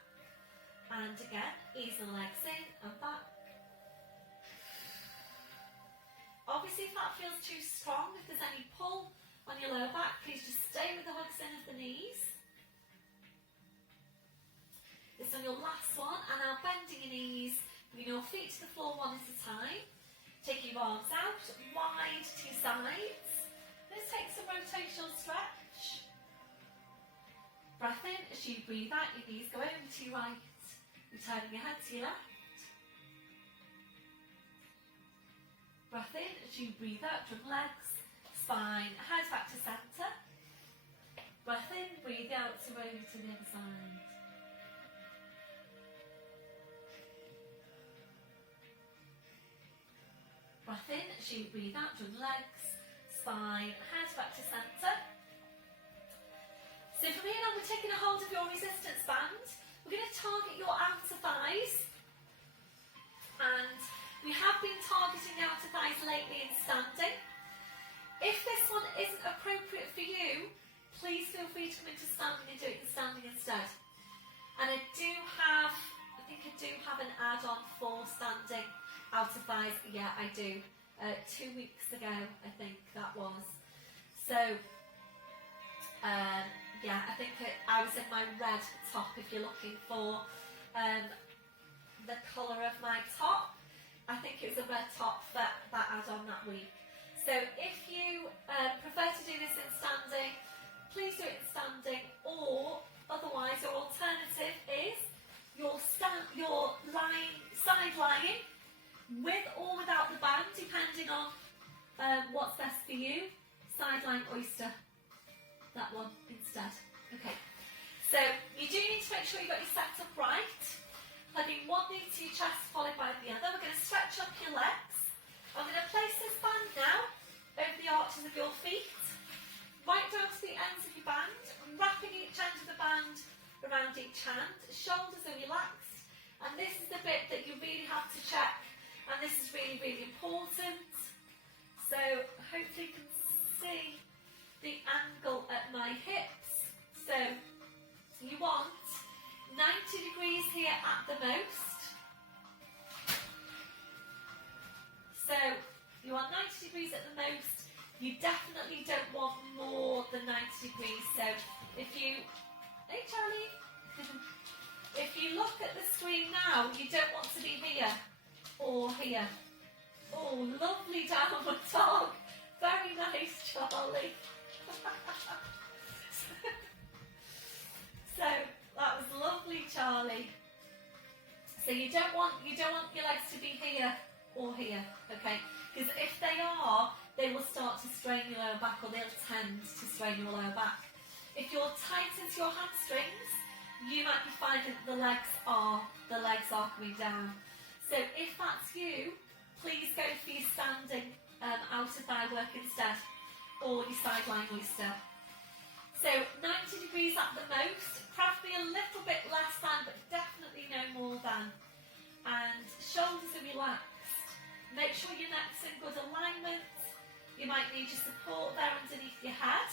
And again, ease the legs in and back. Obviously, if that feels too strong, if there's any pull on your lower back, please just stay with the hugs in of the knees. This on your last one, and now bending your knees, bring your feet to the floor one at a time. Take your arms out, wide to your sides. Let's take some rotational stretch. Breath in as you breathe out, your knees go over to your right, returning your head to your left. Breath in as you breathe out, from legs, spine, head back to centre. Breath in, breathe out, to over to the other side. Breath in as you breathe out, from legs, spine, head back to centre. So from here now, we're taking a hold of your resistance band. We're going to target your outer thighs. And we have been targeting the outer thighs lately in standing. If this one isn't appropriate for you, please feel free to come into standing and do it in standing instead. And I think I do have an add-on for standing outer thighs. Yeah, I do. 2 weeks ago, I think that was. So, yeah, I think I was in my red top, if you're looking for the colour of my top. I think it was a red top that I had on that week. So if you prefer to do this in standing, please do it in standing, or otherwise your alternative is your side lying, with or without the band, depending on what's best for you. Side lying oyster. That one instead. Okay, so you do need to make sure you've got your set up right. Plugging one knee to your chest, followed by the other. We're going to stretch up your legs. I'm going to place this band now over the arches of your feet, right down to the ends of your band, wrapping each end of the band around each hand. Shoulders are relaxed, and this is the bit that you really have to check, and this is really, really important. So hopefully you can see the angle at my hips. So you want 90 degrees here at the most. So you want 90 degrees at the most. You definitely don't want more than 90 degrees. So if you, hey Charlie, if you look at the screen now, you don't want to be here or here. Oh, lovely downward dog. Very nice, Charlie. So that was lovely, Charlie. So you don't want your legs to be here or here, okay? Because if they are, they will start to strain your lower back, or they'll tend to strain your lower back. If you're tight into your hamstrings, you might be finding that the legs are coming down. So if that's you, please go for your standing out of thigh work instead, or your sideline oyster. So 90 degrees at the most, preferably a little bit less than, but definitely no more than. And shoulders are relaxed. Make sure your neck's in good alignment. You might need your support there underneath your head.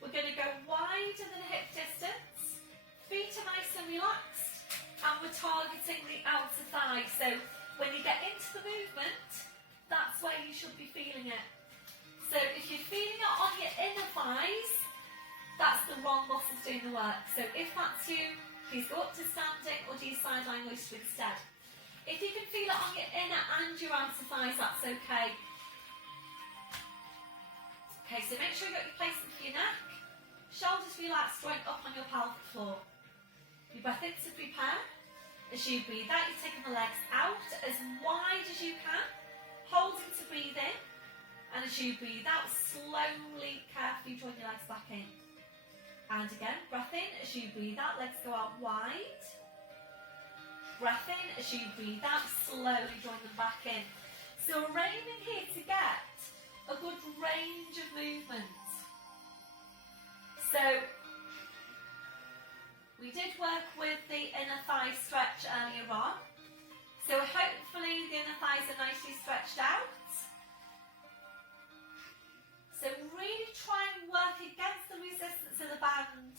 We're going to go wider than hip distance. Feet are nice and relaxed, and we're targeting the outer thigh. So when you get into the movement, that's where you should be feeling it. So if you're feeling it on your inner thighs, that's the wrong muscles doing the work. So if that's you, please go up to standing or do your sideline oyster instead. If you can feel it on your inner and your outer thighs, that's okay. Okay, so make sure you've got your placement for your neck. Shoulders relaxed, joint up on your pelvic floor. You breath in to prepare. As you breathe out, you're taking the legs out as wide as you can, holding to breathe in. And as you breathe out, slowly, carefully join your legs back in. And again, breath in. As you breathe out, legs go out wide. Breath in. As you breathe out, slowly join them back in. So we're aiming here to get a good range of movement. So we did work with the inner thigh stretch earlier on. So hopefully the inner thighs are nicely stretched out. So really try and work against the resistance of the band.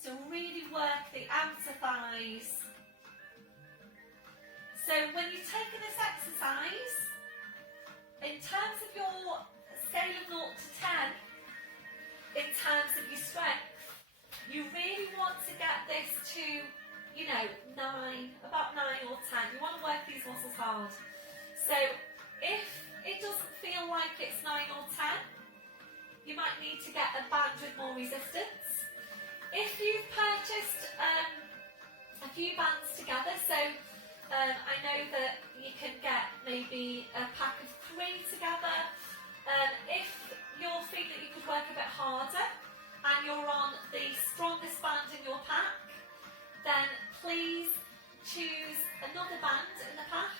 So really work the outer thighs. So when you're taking this exercise, in terms of your scale of 0 to 10, in terms of your strength, you really want to get this to, you know, 9, about 9 or 10. You want to work these muscles hard. So if it doesn't feel like it's 9 or 10, you might need to get a band with more resistance. If you've purchased a few bands together, so I know that you can get maybe a pack of 3 together. If you're feeling that you could work a bit harder and you're on the strongest band in your pack, then please choose another band in the pack.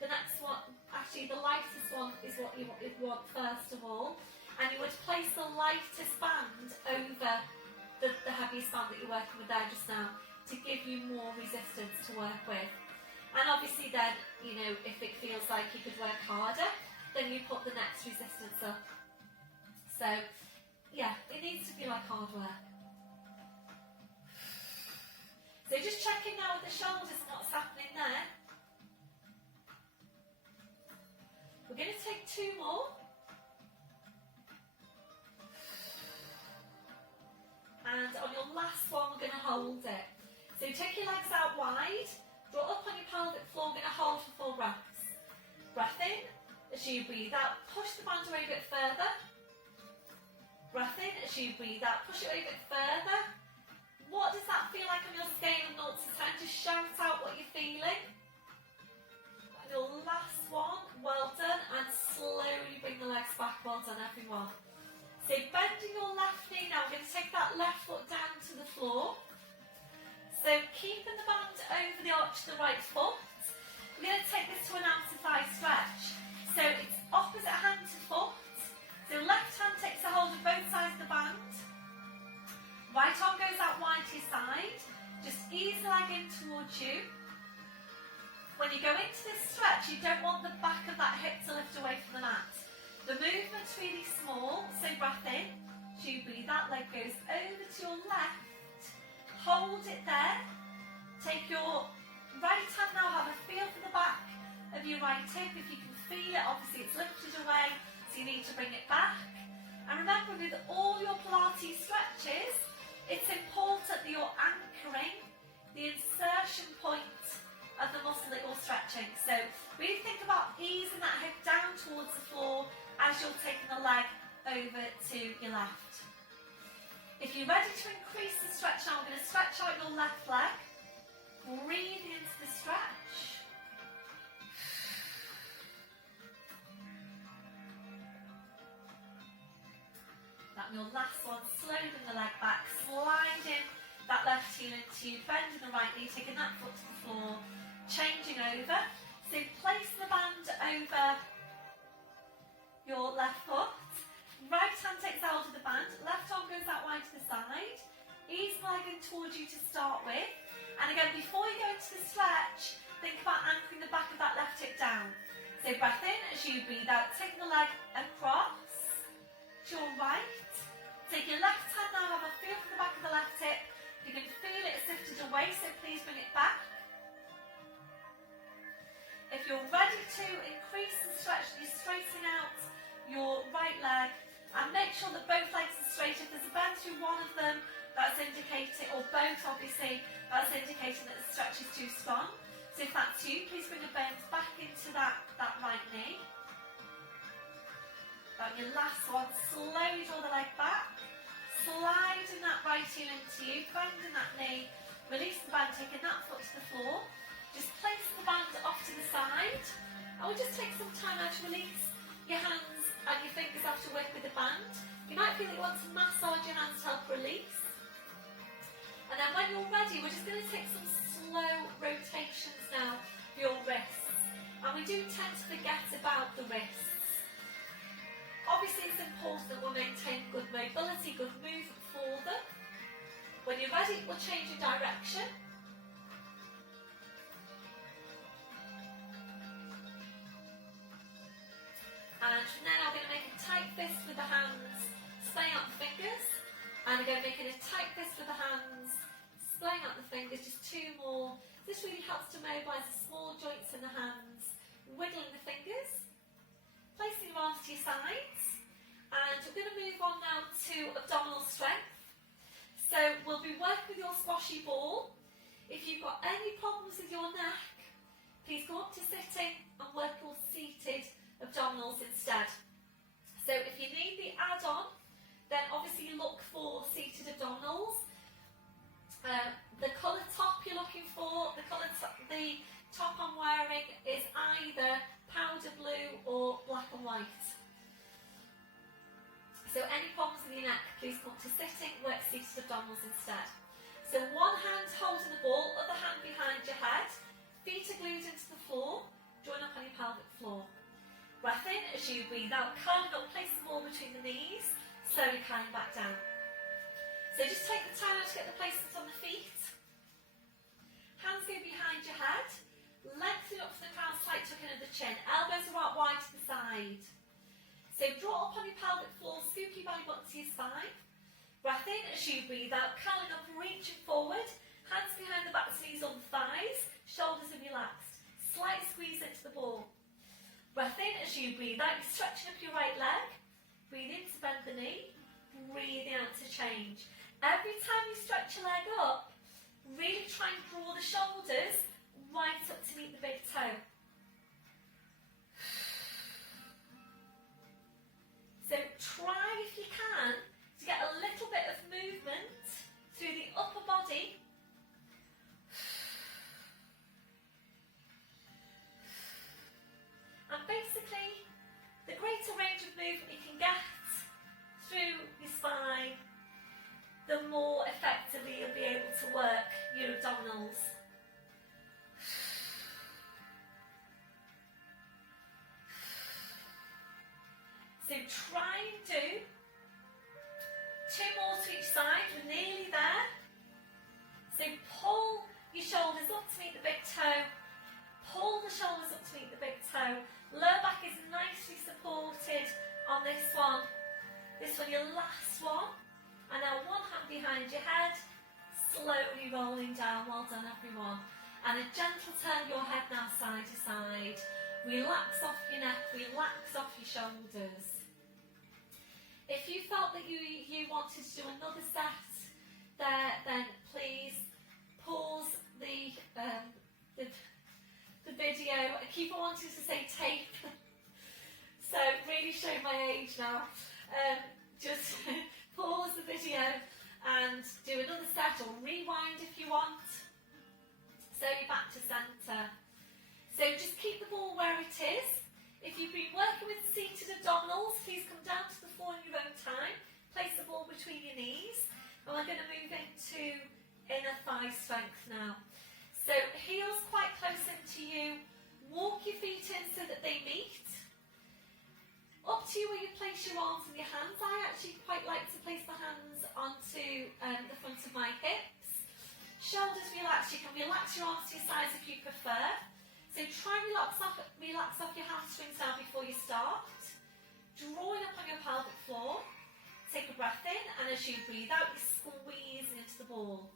The next one, actually the lightest one, is what you want first of all, and you would place the lightest band over the heaviest band that you're working with there just now to give you more resistance to work with. And obviously then, you know, if it feels like you could work harder, then you put the next resistance up. So yeah, it needs to be like hard work. So just checking now with the shoulders and what's happening there. We're going to take 2 more. And on your last one, we're going to hold it. So take your legs out wide, draw up on your pelvic floor, we're going to hold for 4 breaths. Breath in. As you breathe out, push the band away a bit further. Breath in. As you breathe out, push it away a bit further. What does that feel like on your scale of 0 to 10? Just shout out what you're feeling. And your last one, well done, and slowly bring the legs back. Well done, everyone. So bending your left knee now, we're going to take that left foot down to the floor. So keeping the band over the arch of the right foot. We're going to take this to an outer thigh stretch. So it's opposite hand to foot. So left hand takes a hold of both sides of the band. Right arm goes out wide to your side. Just ease the leg in towards you. When you go into this stretch, you don't want the back of that hip to lift away from the mat. The movement's really small, so breath in. As you breathe out, leg goes over to your left. Hold it there. Take your right hand now, have a feel for the back of your right hip. If you can feel it, obviously it's lifted away, so you need to bring it back. And remember, with all your Pilates stretches, it's important that you're anchoring the insertion point of the muscle that you're stretching. So really think about easing that hip down towards the floor as you're taking the leg over to your left. If you're ready to increase the stretch now, I'm going to stretch out your left leg. Breathe into the stretch. That your last one, slowly bring the leg back, sliding that left heel into you, bending the right knee, taking that foot to the floor, changing over. So place the band over your left foot. Right hand takes hold of the band, left arm goes out wide to the side. Ease the leg in towards you to start with. And again, before you go into the stretch, think about anchoring the back of that left hip down. So breath in as you breathe out, taking the leg across to your right. Take your left hand now, have a feel for the back of the left hip. You can feel it lifted away, so please bring it back. If you're ready to increase the stretch, you're straightening out your right leg, and make sure that both legs are straight. If there's a bend through one of them, that's indicating, or both obviously, that's indicating that the stretch is too strong. So if that's you, please bring the bones back into that right knee. About your last one, slowly draw the leg back, sliding that right heel into you, bending that knee, release the band, taking that foot to the floor. Just place the band off to the side. I will just take some time now to release your hands and your fingers after work with the band. You might feel that you want to massage your hands to help release. And then when you're ready, we're just going to take some slow rotations now for your wrists. And we do tend to forget about the wrists. Obviously it's important that we maintain good mobility, good movement for them. When you're ready, we'll change your direction. And from then I'm going to make a tight fist with the hands, splaying out the fingers. And again, making a tight fist with the hands, splaying out the fingers, just two more. This really helps to mobilise the small joints in the hands, wiggling the fingers, placing your arms to your sides. And we're going to move on now to abdominal strength. So we'll be working with your squashy ball. If you've got any problems with your neck, please go up to sitting and work your seated abdominals instead. So if you need the add-on, then obviously look for seated abdominals. The colour top you're looking for, the top I'm wearing is either powder blue or black and white. So any problems with your neck, please come to sitting, work seated abdominals instead. So one hand holding the ball, other hand behind your head, feet are glued into the floor, join up on your pelvic floor. Breath in as you breathe out, curling up, place the ball between the knees, slowly curling back down. So just take the time out to get the placement on the feet. Hands go behind your head, lengthen up from the crown, slight tuck in of the chin, elbows are out wide to the side. So draw up on your pelvic floor, scoop your belly button to your spine. Breath in as you breathe out, curling up, reaching forward, hands behind the back, knees on the thighs, shoulders are relaxed. Slight squeeze into the ball. Breath in as you breathe out, you're stretching up your right leg. Breathe in to bend the knee, breathing out to change. Every time you stretch your leg up, really try and draw the shoulders right up to meet the big toe. So try, if you can, to get a little bit of movement through the upper body. And basically, the greater range of movement you can get through your spine, the more effectively you'll be able to work your abdominals. So try and do 2 more to each side, we're nearly there. So pull your shoulders up to meet the big toe, Pull the shoulders up to meet the big toe. Lower back is nicely supported on this one. This one, your last one. And now one hand behind your head, slowly rolling down. Well done, everyone. And a gentle turn your head now side to side. Relax off your neck, relax off your shoulders. If you felt that you wanted to do another set there, then please pause the video. I keep on wanting to say tape, so really show my age now. Just pause the video and do another set, or rewind if you want. So you're back to centre. So just keep the ball where it is. If you've been working with seated abdominals, please come down to the floor in your own time. Place the ball between your knees. And we're going to move into inner thigh strength now. So heels quite close into you. Walk your feet in so that they meet. Up to you where you place your arms and your hands. I actually quite like to place my hands onto the front of my hips. Shoulders relax. You can relax your arms to your sides if you prefer. So try and relax off your hamstrings now before you start. Drawing up on your pelvic floor. Take a breath in, and as you breathe out, you squeeze into the ball.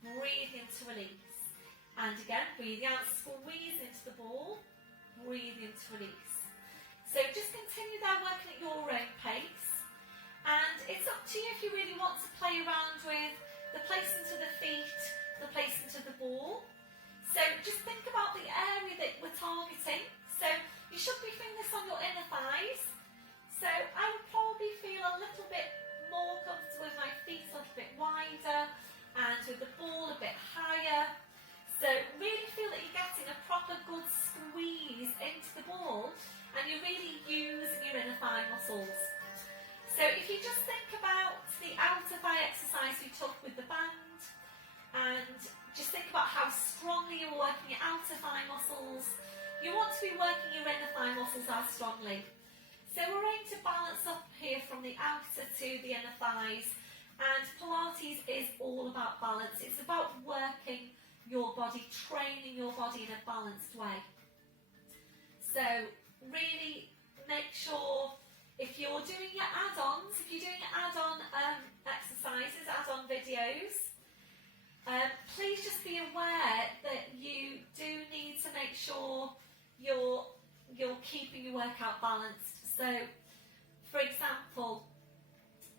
Breathe in to release. And again, breathe out, squeeze into the ball. Breathe in to release. So just continue there working at your own pace. And it's up to you if you really want to play around with the placement of the feet, the placement of the ball. So just think about the area that we're targeting. So you should be feeling this on your inner thighs. So I would probably feel a little bit more comfortable with my feet a little bit wider and with the ball a bit higher. So really feel that you're getting a proper good squeeze into the ball and you're really using your inner thigh muscles. So if you just think about the outer thigh exercise we took with the band, and just think about how strongly you're working your outer thigh muscles, you want to be working your inner thigh muscles as strongly. So we're aiming to balance up here from the outer to the inner thighs, and Pilates is all about balance. It's about working your body, training your body in a balanced way. So really make sure if you're doing your add-ons, if you're doing add-on exercises, add-on videos, please just be aware that you do need to make sure you're keeping your workout balanced. So, for example,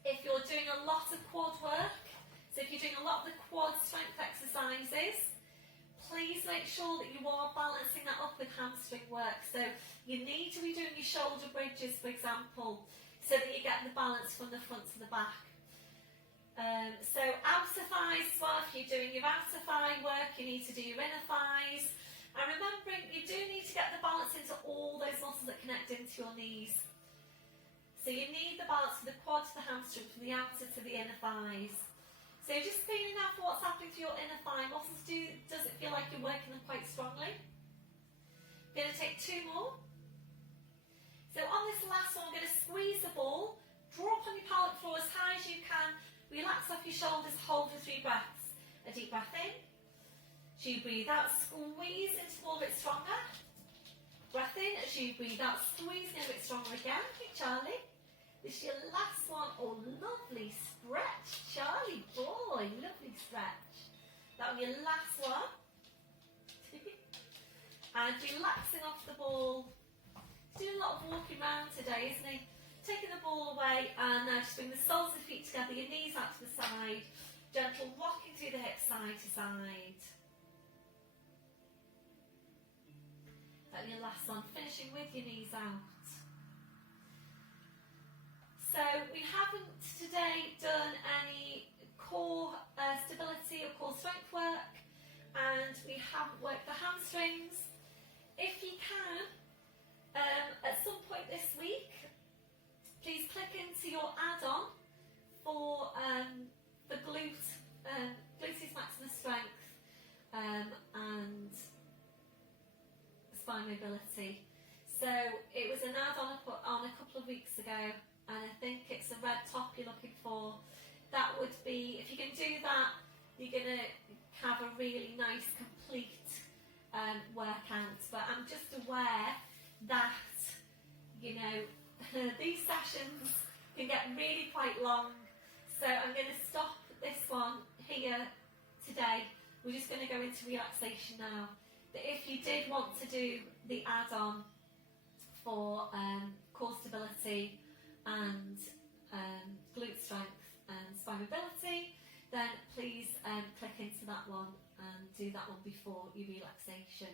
if you're doing a lot of quad work, so if you're doing a lot of the quad strength exercises, please make sure that you are balancing that up with hamstring work. So you need to be doing your shoulder bridges, for example, so that you get the balance from the front to the back. So outer thighs as well, if you're doing your outer thigh work, you need to do your inner thighs. And remembering, you do need to get the balance into all those muscles that connect into your knees. So you need the balance from the quad to the hamstring, from the outer to the inner thighs. So just feeling out for what's happening to your inner thigh muscles. Does it feel like you're working them quite strongly? I'm going to take two more. So on this last one, we're going to squeeze the ball, draw up on your pelvic floor as high as you can, relax off your shoulders, hold for 3 breaths. A deep breath in. As you breathe out, squeeze into the ball a bit stronger. Breath in. As you breathe out, squeeze in a bit stronger again. Okay, Charlie. This is your last one. Oh, lovely stretch, Charlie boy. Lovely stretch. That'll be your last one. And relaxing off the ball. He's doing a lot of walking around today, isn't he? Taking the ball away, and now just bring the soles of the feet together, your knees out to the side. Gentle rocking through the hips side to side. That'll be your last one. Finishing with your knees out. So we haven't today done any core stability or core strength work, and we haven't worked the hamstrings. If you can, at some point this week, please click into your add-on for the gluteus maximus strength and spine mobility. So it was an add-on I put on a couple of weeks ago, and I think it's a red top you're looking for. That would be, if you can do that, you're going to have a really nice complete workout. But that, you know, these sessions can get really quite long. So I'm going to stop this one here today. We're just going to go into relaxation now. But if you did want to do the add-on for core stability and glute strength and spine mobility, then please click into that one and do that one before your relaxation.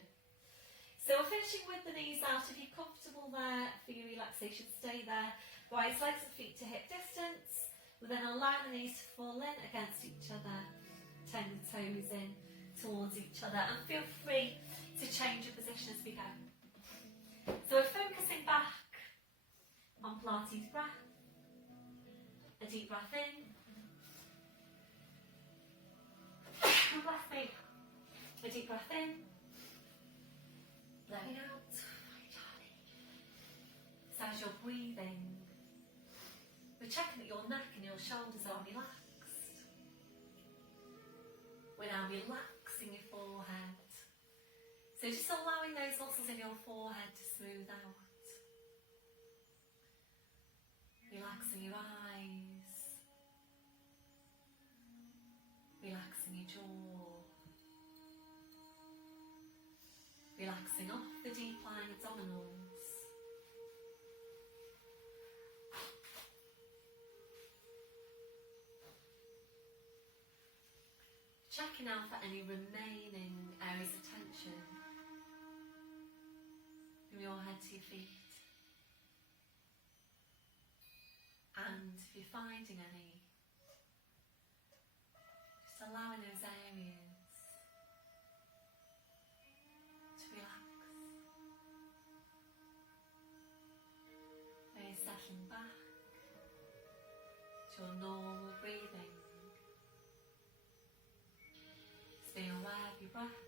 So we're finishing with the knees out. If you're comfortable there for your relaxation, stay there. Rise legs and feet to hip distance. We'll then allow the knees to fall in against each other. Turn the toes in towards each other and feel free to change your position as we go. So we're focusing back on Pilates breath. A deep breath in. And bless me. A deep breath in. Blowing out. So as you're breathing, we're checking that your neck and your shoulders are relaxed. We're now relaxing your forehead. So just allowing those muscles in your forehead to smooth out. Relaxing your eyes. Relaxing your jaw. Relaxing off the deep lying abdominals. Checking out for any remaining areas of tension from your head to your feet. And if you're finding any, just allowing those areas to relax. Where you're settling back to your normal breathing. Just being aware of your breath.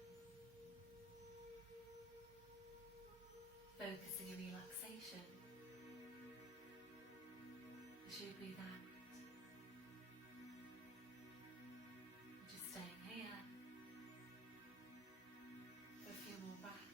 Focusing your relaxation as you breathe out. Just staying here for a few more breaths.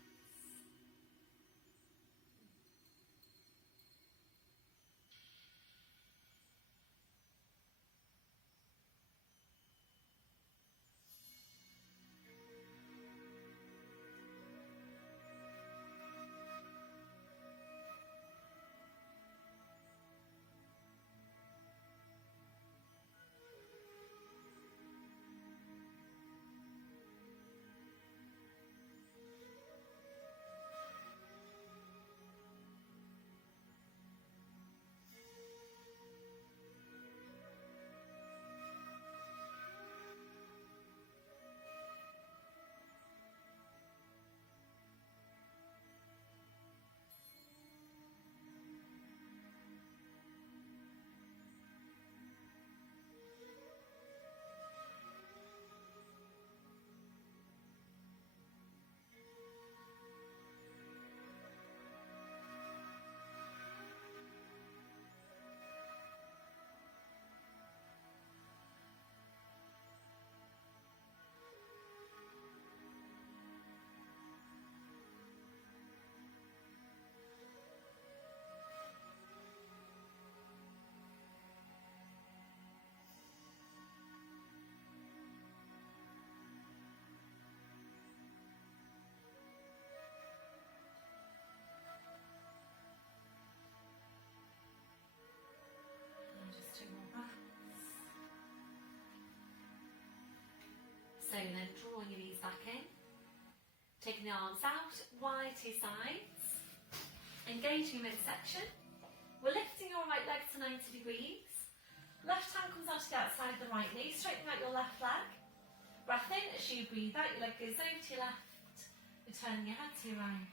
So then drawing your knees back in, taking the arms out, wide to your sides, engaging your midsection. We're lifting your right leg to 90 degrees. Left hand comes out to the outside of the right knee, straightening out your left leg. Breath in as you breathe out, your leg goes over to your left, returning your head to your right.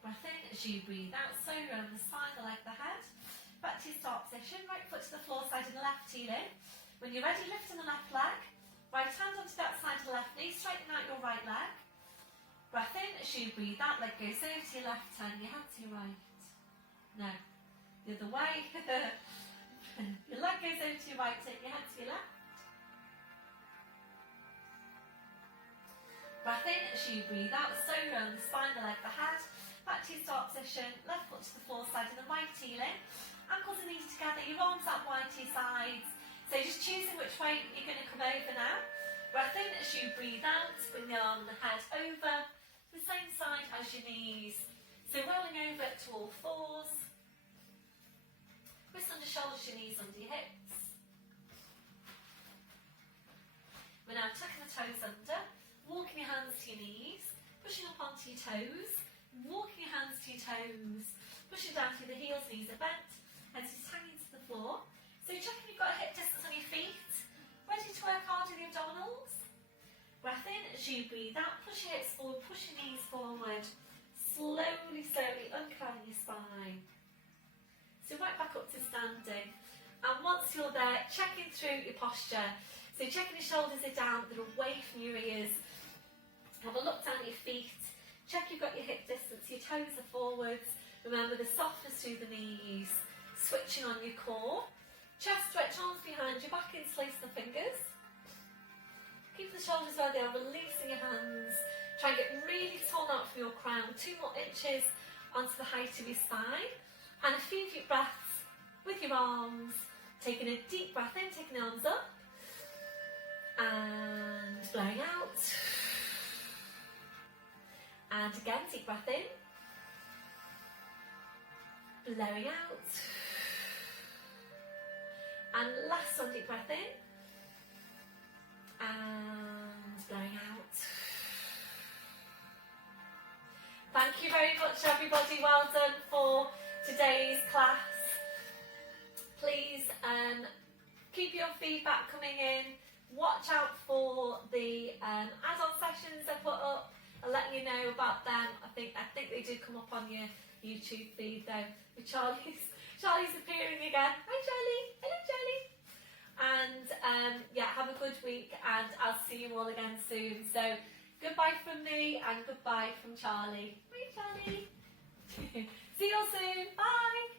Breath in as you breathe out, slowly around the spine, the leg, the head. Back to your start position, right foot to the floor side and the left heel in. When you're ready, lifting the left leg. Right hand onto that side of the left knee, straightening out your right leg. Breath in as you breathe out, leg goes over to your left, turning your head to your right. No, the other way. Your leg head goes over to your right, take your head to your left. Breath in as you breathe out, slowly roll the spine, the leg, the head. Back to your start position, left foot to the foreside and the right heel in. Ankles and knees together, your arms out wide to your sides. So just choosing which way you're going to come over now. Breath in as you breathe out, bring the arm and the head over to the same side as your knees. So rolling over to all fours. Wrists under shoulders, your knees under your hips. We're now tucking the toes under, walking your hands to your knees, pushing up onto your toes, walking your hands to your toes, pushing down through the heels, knees are bent, head is hanging to the floor. So checking you've got a hip distance on your feet, ready to work hard with the abdominals. Breath in as you breathe out, push your hips forward, push your knees forward, slowly, slowly uncurling your spine. So right back up to standing. And once you're there, checking through your posture. So checking your shoulders are down, they're away from your ears. Have a look down at your feet. Check you've got your hip distance, your toes are forwards. Remember the softness through the knees. Switching on your core. Chest stretch, arms behind you, back interlace the fingers. Keep the shoulders where they are, releasing your hands. Try and get really torn out from your crown. 2 more inches onto the height of your spine. And a few deep breaths with your arms. Taking a deep breath in, taking the arms up. And blowing out. And again, deep breath in. Blowing out. And last one, deep breath in. And blowing out. Thank you very much, everybody. Well done for today's class. Please keep your feedback coming in. Watch out for the add-on sessions I put up. I'll let you know about them. I think they do come up on your YouTube feed though. With Charlie's appearing again. Hi Charlie. Hello Charlie. And yeah, have a good week, and I'll see you all again soon. So goodbye from me and goodbye from Charlie. Bye Charlie. See you all soon. Bye.